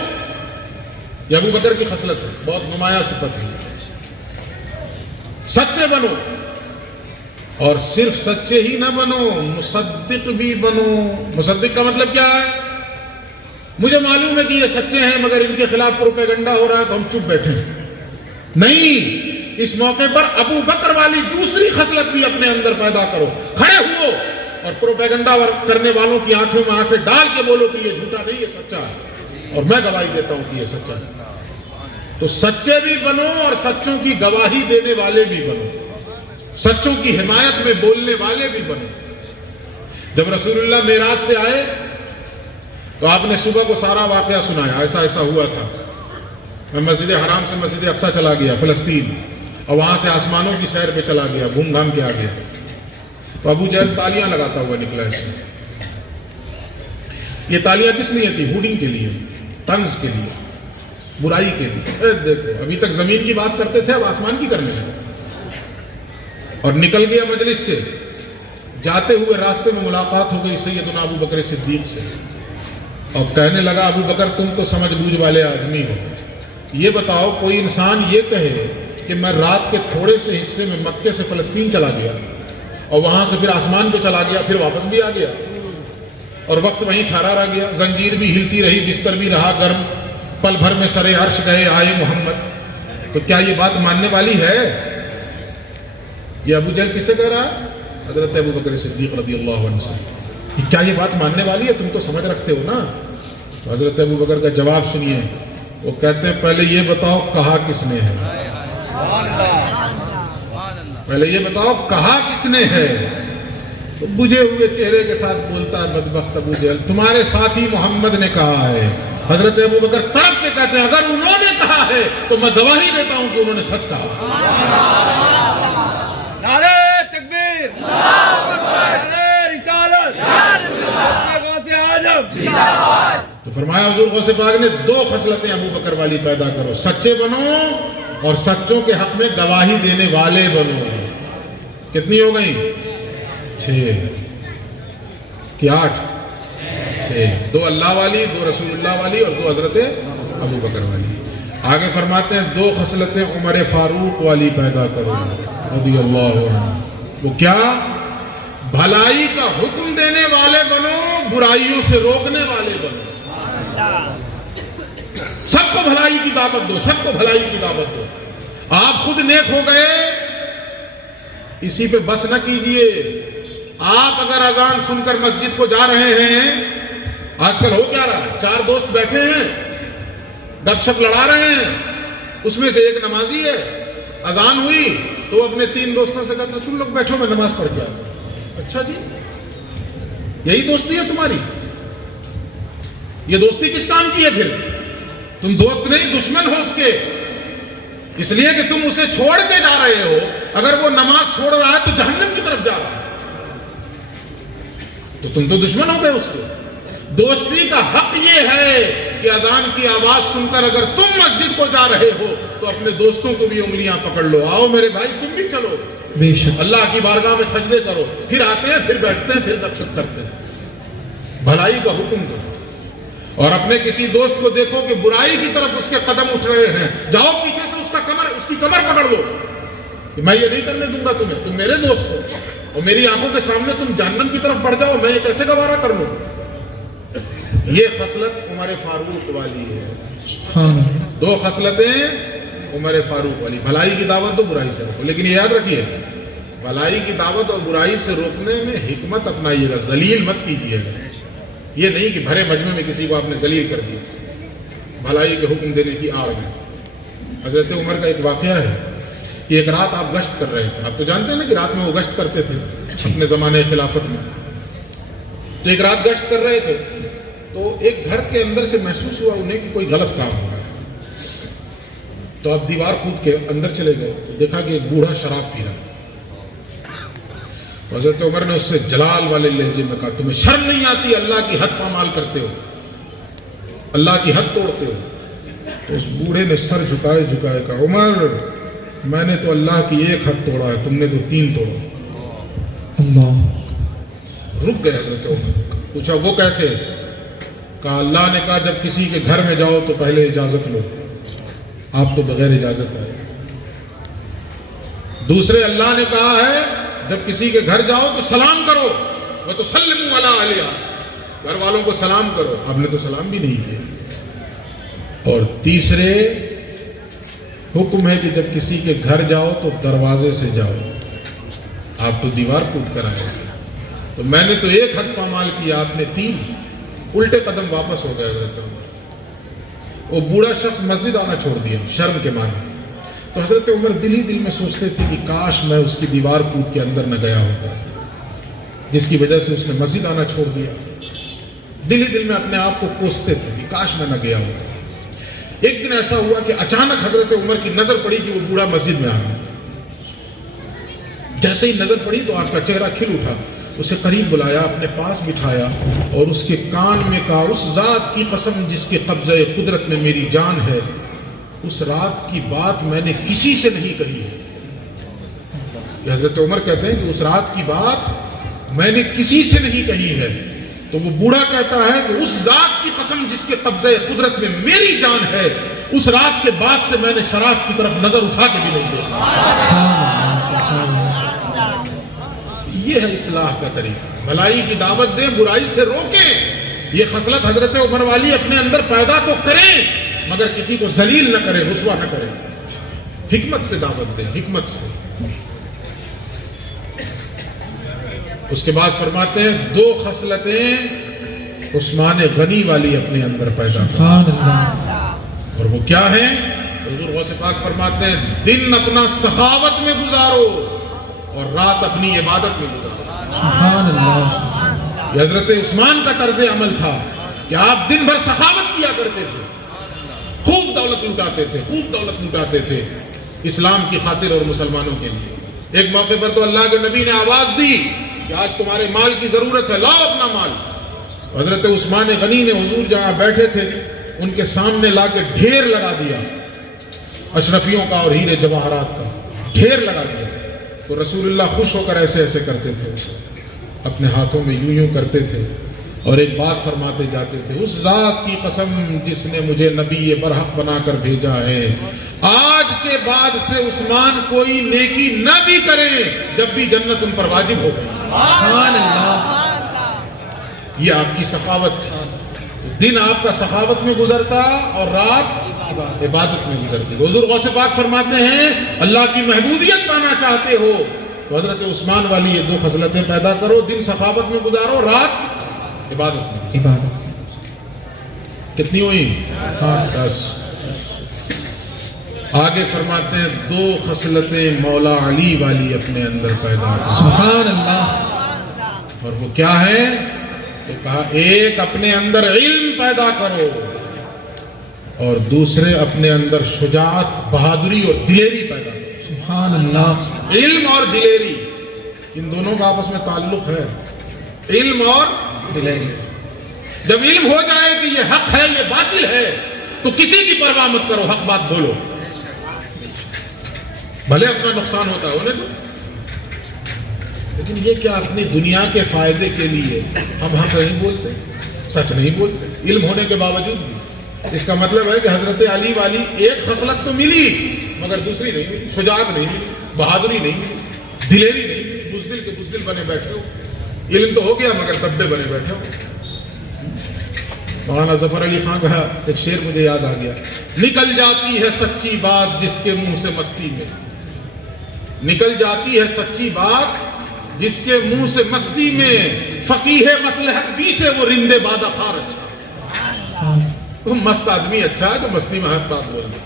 یہ ابو بکر کی خصلت ہے، بہت نمایاں صفت ہے. سچے بنو، اور صرف سچے ہی نہ بنو، مصدق بھی بنو. مصدق کا مطلب کیا ہے؟ مجھے معلوم ہے کہ یہ سچے ہیں مگر ان کے خلاف پروپیگنڈا ہو رہا ہے تو ہم چپ بیٹھے ہیں. نہیں، اس موقع پر ابو بکر والی دوسری خصلت بھی اپنے اندر پیدا کرو. کھڑے ہو اور پروپیگنڈا کرنے والوں کی آنکھوں میں آنکھیں ڈال کے بولو کہ یہ جھوٹا نہیں، یہ سچا ہے، اور میں گواہی دیتا ہوں کہ یہ سچا ہے. تو سچے بھی بنو اور سچوں کی گواہی دینے والے بھی بنو، سچوں کی حمایت میں بولنے والے بھی بنو. جب رسول اللہ معراج سے آئے تو آپ نے صبح کو سارا واقعہ سنایا، ایسا ایسا ہوا تھا، میں مسجد حرام سے مسجد اقصی چلا گیا فلسطین، اور وہاں سے آسمانوں کی سیر پہ چلا گیا، گھوم گھام کے آ گیا۔ تو ابو جہل تالیاں لگاتا ہوا نکلا اس میں۔ یہ تالیاں کس لیے تھی؟ ہوڈنگ کے لیے، طنز کے لیے، برائی کے لیے۔ دیکھو ابھی تک زمین کی بات کرتے تھے، اب آسمان کی کرنے لگے۔ اور نکل گیا مجلس سے، جاتے ہوئے راستے میں ملاقات ہو گئی سیدنا ابو بکر صدیق سے، اور کہنے لگا ابو بکر تم تو سمجھ بوجھ والے آدمی ہو، یہ بتاؤ کوئی انسان یہ کہے کہ میں رات کے تھوڑے سے حصے میں مکے سے فلسطین چلا گیا اور وہاں سے پھر آسمان پہ چلا گیا، پھر واپس بھی آ گیا اور وقت وہیں ٹھہرا رہ گیا، زنجیر بھی ہلتی رہی، بستر بھی رہا گرم، پل بھر میں سرے عرش گئے آئے محمد، تو کیا یہ بات ماننے والی ہے؟ یہ ابو جہل کسے کہہ رہا ہے؟ حضرت ابو بکر صدیق رضی اللہ عنہ سے۔ کیا یہ بات ماننے والی ہے؟ تم تو سمجھ رکھتے ہو نا۔ تو حضرت ابو بکر کا جواب سنیے، وہ کہتے ہیں پہلے یہ بتاؤ کہا کس نے ہے، پہلے یہ بتاؤ کہا کس نے ہے؟ تو بجھے ہوئے چہرے کے ساتھ بولتا ہے بدبخت ابو جہل، تمہارے ساتھی محمد نے کہا ہے۔ حضرت ابو بکر تڑپ کے کہتے ہیں اگر انہوں نے کہا ہے تو میں گواہی دیتا ہوں کہ انہوں نے سچ کہا۔ نعرہ تکبیر، نعرہ رسالت، غوث اعظم۔ تو فرمایا حضور غوث پاک نے دو خصلتیں ابو بکر والی پیدا کرو، سچے بنو اور سچوں کے حق میں گواہی دینے والے بنو۔ کتنی ہو گئیں؟ 6 کہ 8؟ 6، 2 اللہ والی، 2 رسول اللہ والی اور 2 حضرت ابو بکر والی۔ آگے فرماتے ہیں 2 خصلتیں عمر فاروق والی پیدا کرو رضی اللہ عنہ۔ وہ کیا؟ بھلائی کا حکم دینے والے بنو، برائیوں سے روکنے والے بنو۔ سب کو بھلائی کی دعوت دو، سب کو بھلائی کی دعوت دو۔ آپ خود نیک ہو گئے اسی پہ بس نہ کیجئے۔ آپ اگر اذان سن کر مسجد کو جا رہے ہیں، آج کل ہو کیا رہا ہے، 4 دوست بیٹھے ہیں گپ شپ لڑا رہے ہیں، اس میں سے ایک نمازی ہے، اذان ہوئی تو اپنے 3 دوستوں سے کہتے ہیں تم لوگ بیٹھو میں نماز پڑھ کے آتا ہوں۔ اچھا جی، یہی دوستی ہے تمہاری؟ یہ دوستی کس کام کی ہے پھر؟ تم دوست نہیں دشمن ہو اس کے، اس لیے کہ تم اسے چھوڑ کے جا رہے ہو۔ اگر وہ نماز چھوڑ رہا ہے تو جہنم کی طرف جا رہا ہے، تو تم تو دشمن ہو گئے اس کے۔ دوستی کا حق یہ ہے کہ اذان کی آواز سن کر اگر تم مسجد کو جا رہے ہو تو اپنے دوستوں کو بھی انگلیاں پکڑ لو، آؤ میرے بھائی تم بھی چلو، بے شک اللہ کی بارگاہ میں سجدے کرو، پھر آتے ہیں، پھر بیٹھتے ہیں، پھر گپ شپ کرتے ہیں۔ بھلائی کا حکم دو، اور اپنے کسی دوست کو دیکھو کہ برائی کی طرف اس کے قدم اٹھ رہے ہیں، جاؤ پیچھے سے اس کی کمر پکڑ لو کہ میں یہ نہیں کرنے دوں گا تمہیں، تم میرے دوست ہو، اور میری آنکھوں کے سامنے تم جہنم کی طرف بڑھ جاؤ، میں یہ کیسے گوارا کر لوں؟ یہ خصلت عمر فاروق والی ہے۔ 2 خصلتیں عمر فاروق والی، بھلائی کی دعوت دو، برائی سے روکو۔ لیکن یہ یاد رکھیے، بھلائی کی دعوت اور برائی سے روکنے میں حکمت اپنائیے گا، ذلیل مت کیجیے گا۔ یہ نہیں کہ بھرے مجمع میں کسی کو آپ نے ذلیل کر دیا بھلائی کے حکم دینے کی آڑ میں۔ حضرت عمر کا ایک واقعہ ہے کہ ایک رات آپ گشت کر رہے تھے، آپ تو جانتے ہیں نا کہ رات میں وہ گشت کرتے تھے اپنے زمانے خلافت میں۔ تو ایک رات گشت کر رہے تھے تو ایک گھر کے اندر سے محسوس ہوا انہیں کہ کوئی غلط کام ہو رہا ہے، تو آپ دیوار کود کے اندر چلے گئے، دیکھا کہ ایک بوڑھا شراب پی رہا ہے۔ حضرت عمر نے اس سے جلال والے لہجے میں کہا تمہیں شرم نہیں آتی؟ اللہ کی حد پامال کرتے ہو، اللہ کی حد توڑتے ہو۔ تو اس بوڑھے نے سر جھکائے جھکائے کہا عمر میں نے تو اللہ کی 1 حد توڑا ہے، تم نے تو 3 توڑا۔ اللہ رک گئے حضرت عمر، پوچھا وہ کیسے؟ کہا اللہ نے کہا جب کسی کے گھر میں جاؤ تو پہلے اجازت لو، آپ تو بغیر اجازت آئے۔ دوسرے اللہ نے کہا ہے جب کسی کے گھر جاؤ تو سلام کرو، وَتُسَلِّمُوا عَلَىٰ أَهْلِهَا، گھر والوں کو سلام کرو، آپ نے تو سلام بھی نہیں کیا۔ اور تیسرے حکم ہے کہ جب کسی کے گھر جاؤ تو دروازے سے جاؤ، آپ تو دیوار کود کر آئے، تو میں نے تو 1 حد پامال کیا، آپ نے 3، الٹے قدم واپس ہو گئے حضرت عمر۔ وہ بوڑھا شخص مسجد آنا چھوڑ دیا شرم کے مارے۔ تو حضرت عمر دل ہی دل میں سوچتے تھے کہ کاش میں اس کی دیوار کود کے اندر نہ گیا ہوتا، جس کی وجہ سے اس نے مسجد آنا چھوڑ دیا۔ دل ہی دل میں اپنے آپ کو کوستے تھے کہ کاش میں نہ گیا ہوں۔ ایک دن ایسا ہوا کہ اچانک حضرت عمر کی نظر پڑی کہ وہ بوڑھا مسجد میں آ رہا ہے۔ جیسے ہی نظر پڑی تو آپ کا چہرہ کھل اٹھا، اسے قریب بلایا، اپنے پاس بٹھایا اور اس کے کان میں کہا، اس ذات کی قسم جس کے قبضہ قدرت میں میری جان ہے، اس رات کی بات میں نے کسی سے نہیں کہی ہے۔ حضرت عمر کہتے ہیں کہ اس رات کی بات میں نے کسی سے نہیں کہی ہے۔ تو وہ بوڑھا کہتا ہے کہ اس ذات کی قسم جس کے قبضہ قدرت میں میری جان ہے، اس رات کے بعد سے میں نے شراب کی طرف نظر اٹھا کے بھی نہیں دیکھا۔ یہ ہے اصلاح کا طریقہ، بھلائی کی دعوت دیں، برائی سے روکیں۔ یہ خصلت حضرت عمر والی اپنے اندر پیدا تو کریں مگر کسی کو ذلیل نہ کریں، رسوا نہ کریں، حکمت سے دعوت دیں، حکمت سے۔ اس کے بعد فرماتے ہیں 2 خصلتیں عثمان غنی والی اپنے اندر پیدا کریں، اور وہ کیا ہیں؟ حضور غوث پاک فرماتے ہیں دن اپنا سخاوت میں گزارو اور رات اپنی عبادت میں گزارو۔ سبحان اللہ۔ یہ حضرت عثمان کا طرز عمل تھا کہ آپ دن بھر سخاوت کیا کرتے تھے، خوب دولت لوٹاتے تھے، خوب دولت لوٹاتے تھے اسلام کی خاطر اور مسلمانوں کے لیے۔ ایک موقع پر تو اللہ کے نبی نے آواز دی کہ آج تمہارے مال کی ضرورت ہے، لاؤ اپنا مال۔ حضرت عثمان غنی نے حضور جہاں بیٹھے تھے ان کے سامنے لا کے ڈھیر لگا دیا، اشرفیوں کا اور ہیرے جواہرات کا ڈھیر لگا دیا۔ تو رسول اللہ خوش ہو کر ایسے ایسے کرتے تھے، اپنے ہاتھوں میں یوں یوں کرتے تھے اور ایک بات فرماتے جاتے تھے، اس ذات کی قسم جس نے مجھے نبی برحق بنا کر بھیجا ہے، آج کے بعد سے عثمان کوئی نیکی نہ بھی کریں جب بھی جنت ان پر واجب ہو گئی۔ سبحان اللہ۔ یہ آپ کی سخاوت تھی، دن آپ کا سخاوت میں گزرتا اور رات عبادت میں گزرتی۔ حضور غوث پاک فرماتے ہیں اللہ کی محبوبیت پانا چاہتے ہو تو حضرت عثمان والی یہ 2 خصلتیں پیدا کرو، دن سخاوت میں گزارو، رات عبادت میں۔ کتنی ہوئی؟ 10۔ آگے فرماتے ہیں 2 خصلتیں مولا علی والی اپنے اندر پیدا کرو۔ سبحان اللہ۔ اور وہ کیا ہے؟ تو کہا ایک اپنے اندر علم پیدا کرو اور دوسرے اپنے اندر شجاعت، بہادری اور دلیری پیدا کرو۔ سبحان اللہ۔ علم اور دلیری، ان دونوں کا آپس میں تعلق ہے، علم اور دلیری۔ جب علم ہو جائے کہ یہ حق ہے یہ باطل ہے تو کسی کی پرواہ مت کرو، حق بات بولو، بھلے اپنا نقصان ہوتا ہے ہونے دو۔ لیکن یہ کیا اپنی دنیا کے فائدے کے لیے ہم حق نہیں بولتے، سچ نہیں بولتے، علم ہونے کے باوجود بھی۔ اس کا مطلب ہے کہ حضرت علی والی ایک خصلت تو ملی مگر دوسری نہیں ملی، شجاعت نہیں ملی، بہادری نہیں ملی، دلیری نہیں ملی، بزدل کے بزدل بنے بیٹھے ہو۔ علم تو ہو گیا مگر دبے بنے بیٹھے ہو۔ مولانا ظفر علی خان کا ایک شعر مجھے یاد آ گیا، نکل جاتی ہے سچی بات جس کے منہ سے مستی میں، نکل جاتی ہے سچی بات جس کے منہ سے مستی میں، فقیہ مصلحت بھی سے وہ رندے بادہ خار اچھا۔ تو مست آدمی اچھا ہے تو مستی میں حق بات بول دے۔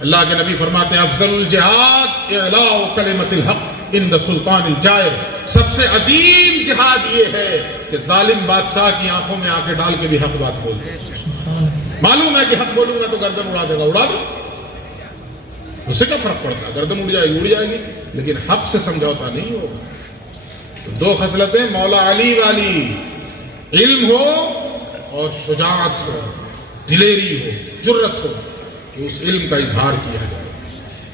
اللہ کے نبی فرماتے ہیں افضل الجہاد اعلاء کلمۃ الحق عند سلطان الجائر، سب سے عظیم جہاد یہ ہے کہ ظالم بادشاہ کی آنکھوں میں آنکھیں ڈال کے بھی حق بات بول دے۔ معلوم ہے کہ حق بولوں گا تو گردن اڑا دے گا، اڑا دو، اس سے کیا فرق پڑتا ہے، گردن اڑ جائے گی اڑ جائے گی، لیکن حق سے سمجھوتا نہیں ہوگا۔ 2 خصلتیں مولا علی والی، علم ہو اور شجاعت ہو، دلیری ہو، جرت ہو کہ اس علم کا اظہار کیا جائے۔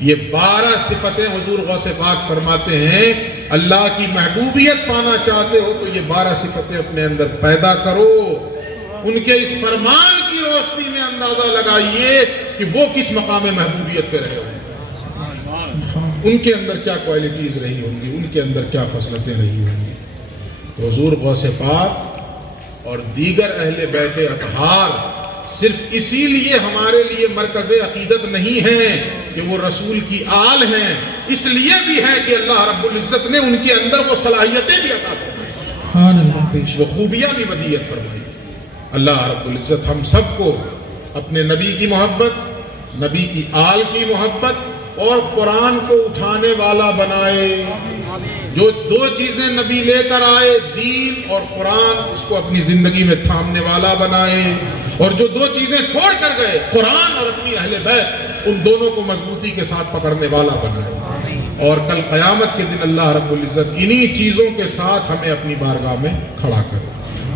یہ 12 صفتیں حضور غوث پاک فرماتے ہیں اللہ کی محبوبیت پانا چاہتے ہو تو یہ 12 صفتیں اپنے اندر پیدا کرو، ان کے اس فرمان کی روشنی میں اندازہ لگائیے کہ وہ کس مقام محبوبیت پہ رہے ہوں، ان کے اندر کیا کوالٹیز رہی ہوں گی، ان کے اندر کیا خصلتیں رہی ہوں گی۔ حضور غوث پاک اور دیگر اہل بیت اطہار صرف اسی لیے ہمارے لیے مرکز عقیدت نہیں ہے کہ وہ رسول کی آل ہیں، اس لیے بھی ہے کہ اللہ رب العزت نے ان کے اندر وہ صلاحیتیں بھی عطا فرمائی، وہ خوبیاں بھی ودیعت فرمائی۔ اللہ رب العزت ہم سب کو اپنے نبی کی محبت، نبی کی آل کی محبت اور قرآن کو اٹھانے والا بنائے۔ جو دو چیزیں نبی لے کر آئے، دین اور قرآن، اس کو اپنی زندگی میں تھامنے والا بنائے، اور جو دو چیزیں چھوڑ کر گئے، قرآن اور اپنی اہل بیت، ان دونوں کو مضبوطی کے ساتھ پکڑنے والا بنائے۔ اور کل قیامت کے دن اللہ رب العزت انہی چیزوں کے ساتھ ہمیں اپنی بارگاہ میں کھڑا کرے۔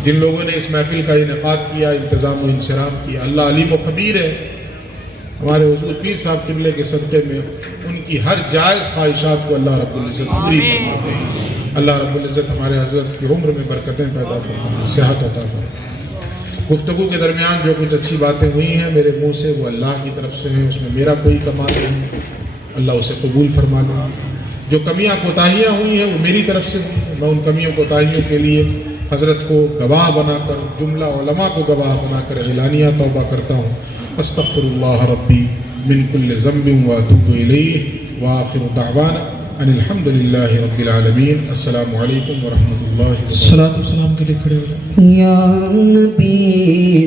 جن لوگوں نے اس محفل کا انعقاد کیا، انتظام و انصراف کیا، اللہ علیم و خبیر ہے۔ ہمارے حضور پیر صاحب قبلے کے صدقے میں ان کی ہر جائز خواہشات کو اللہ رب العزت پوری فرما دے۔ اللہ رب العزت ہمارے حضرت کی عمر میں برکتیں پیدا فرمائے، صحت عطا فرمائے۔ گفتگو کے درمیان جو کچھ اچھی باتیں ہوئی ہیں میرے منہ سے، وہ اللہ کی طرف سے ہیں، اس میں میرا کوئی کمال نہیں، اللہ اسے قبول فرما لے۔ جو کمیاں کوتاہیاں ہوئی ہیں وہ میری طرف سے ہوئی ہیں، میں ان کمیوں کوتاہیوں کے لیے حضرت کو گواہ بنا کر، جملہ علماء کو گواہ بنا کر اعلانیہ توبہ کرتا ہوں۔ استغفر اللہ ربی من کل ذنب واتوب الیہ، وآخر دعوانا ان الحمد للہ رب العالمین۔ السلام علیکم ورحمۃ اللہ وبرکاتہ۔ الصلاۃ والسلام کے لیے کھڑے ہو جائیں۔ یا نبی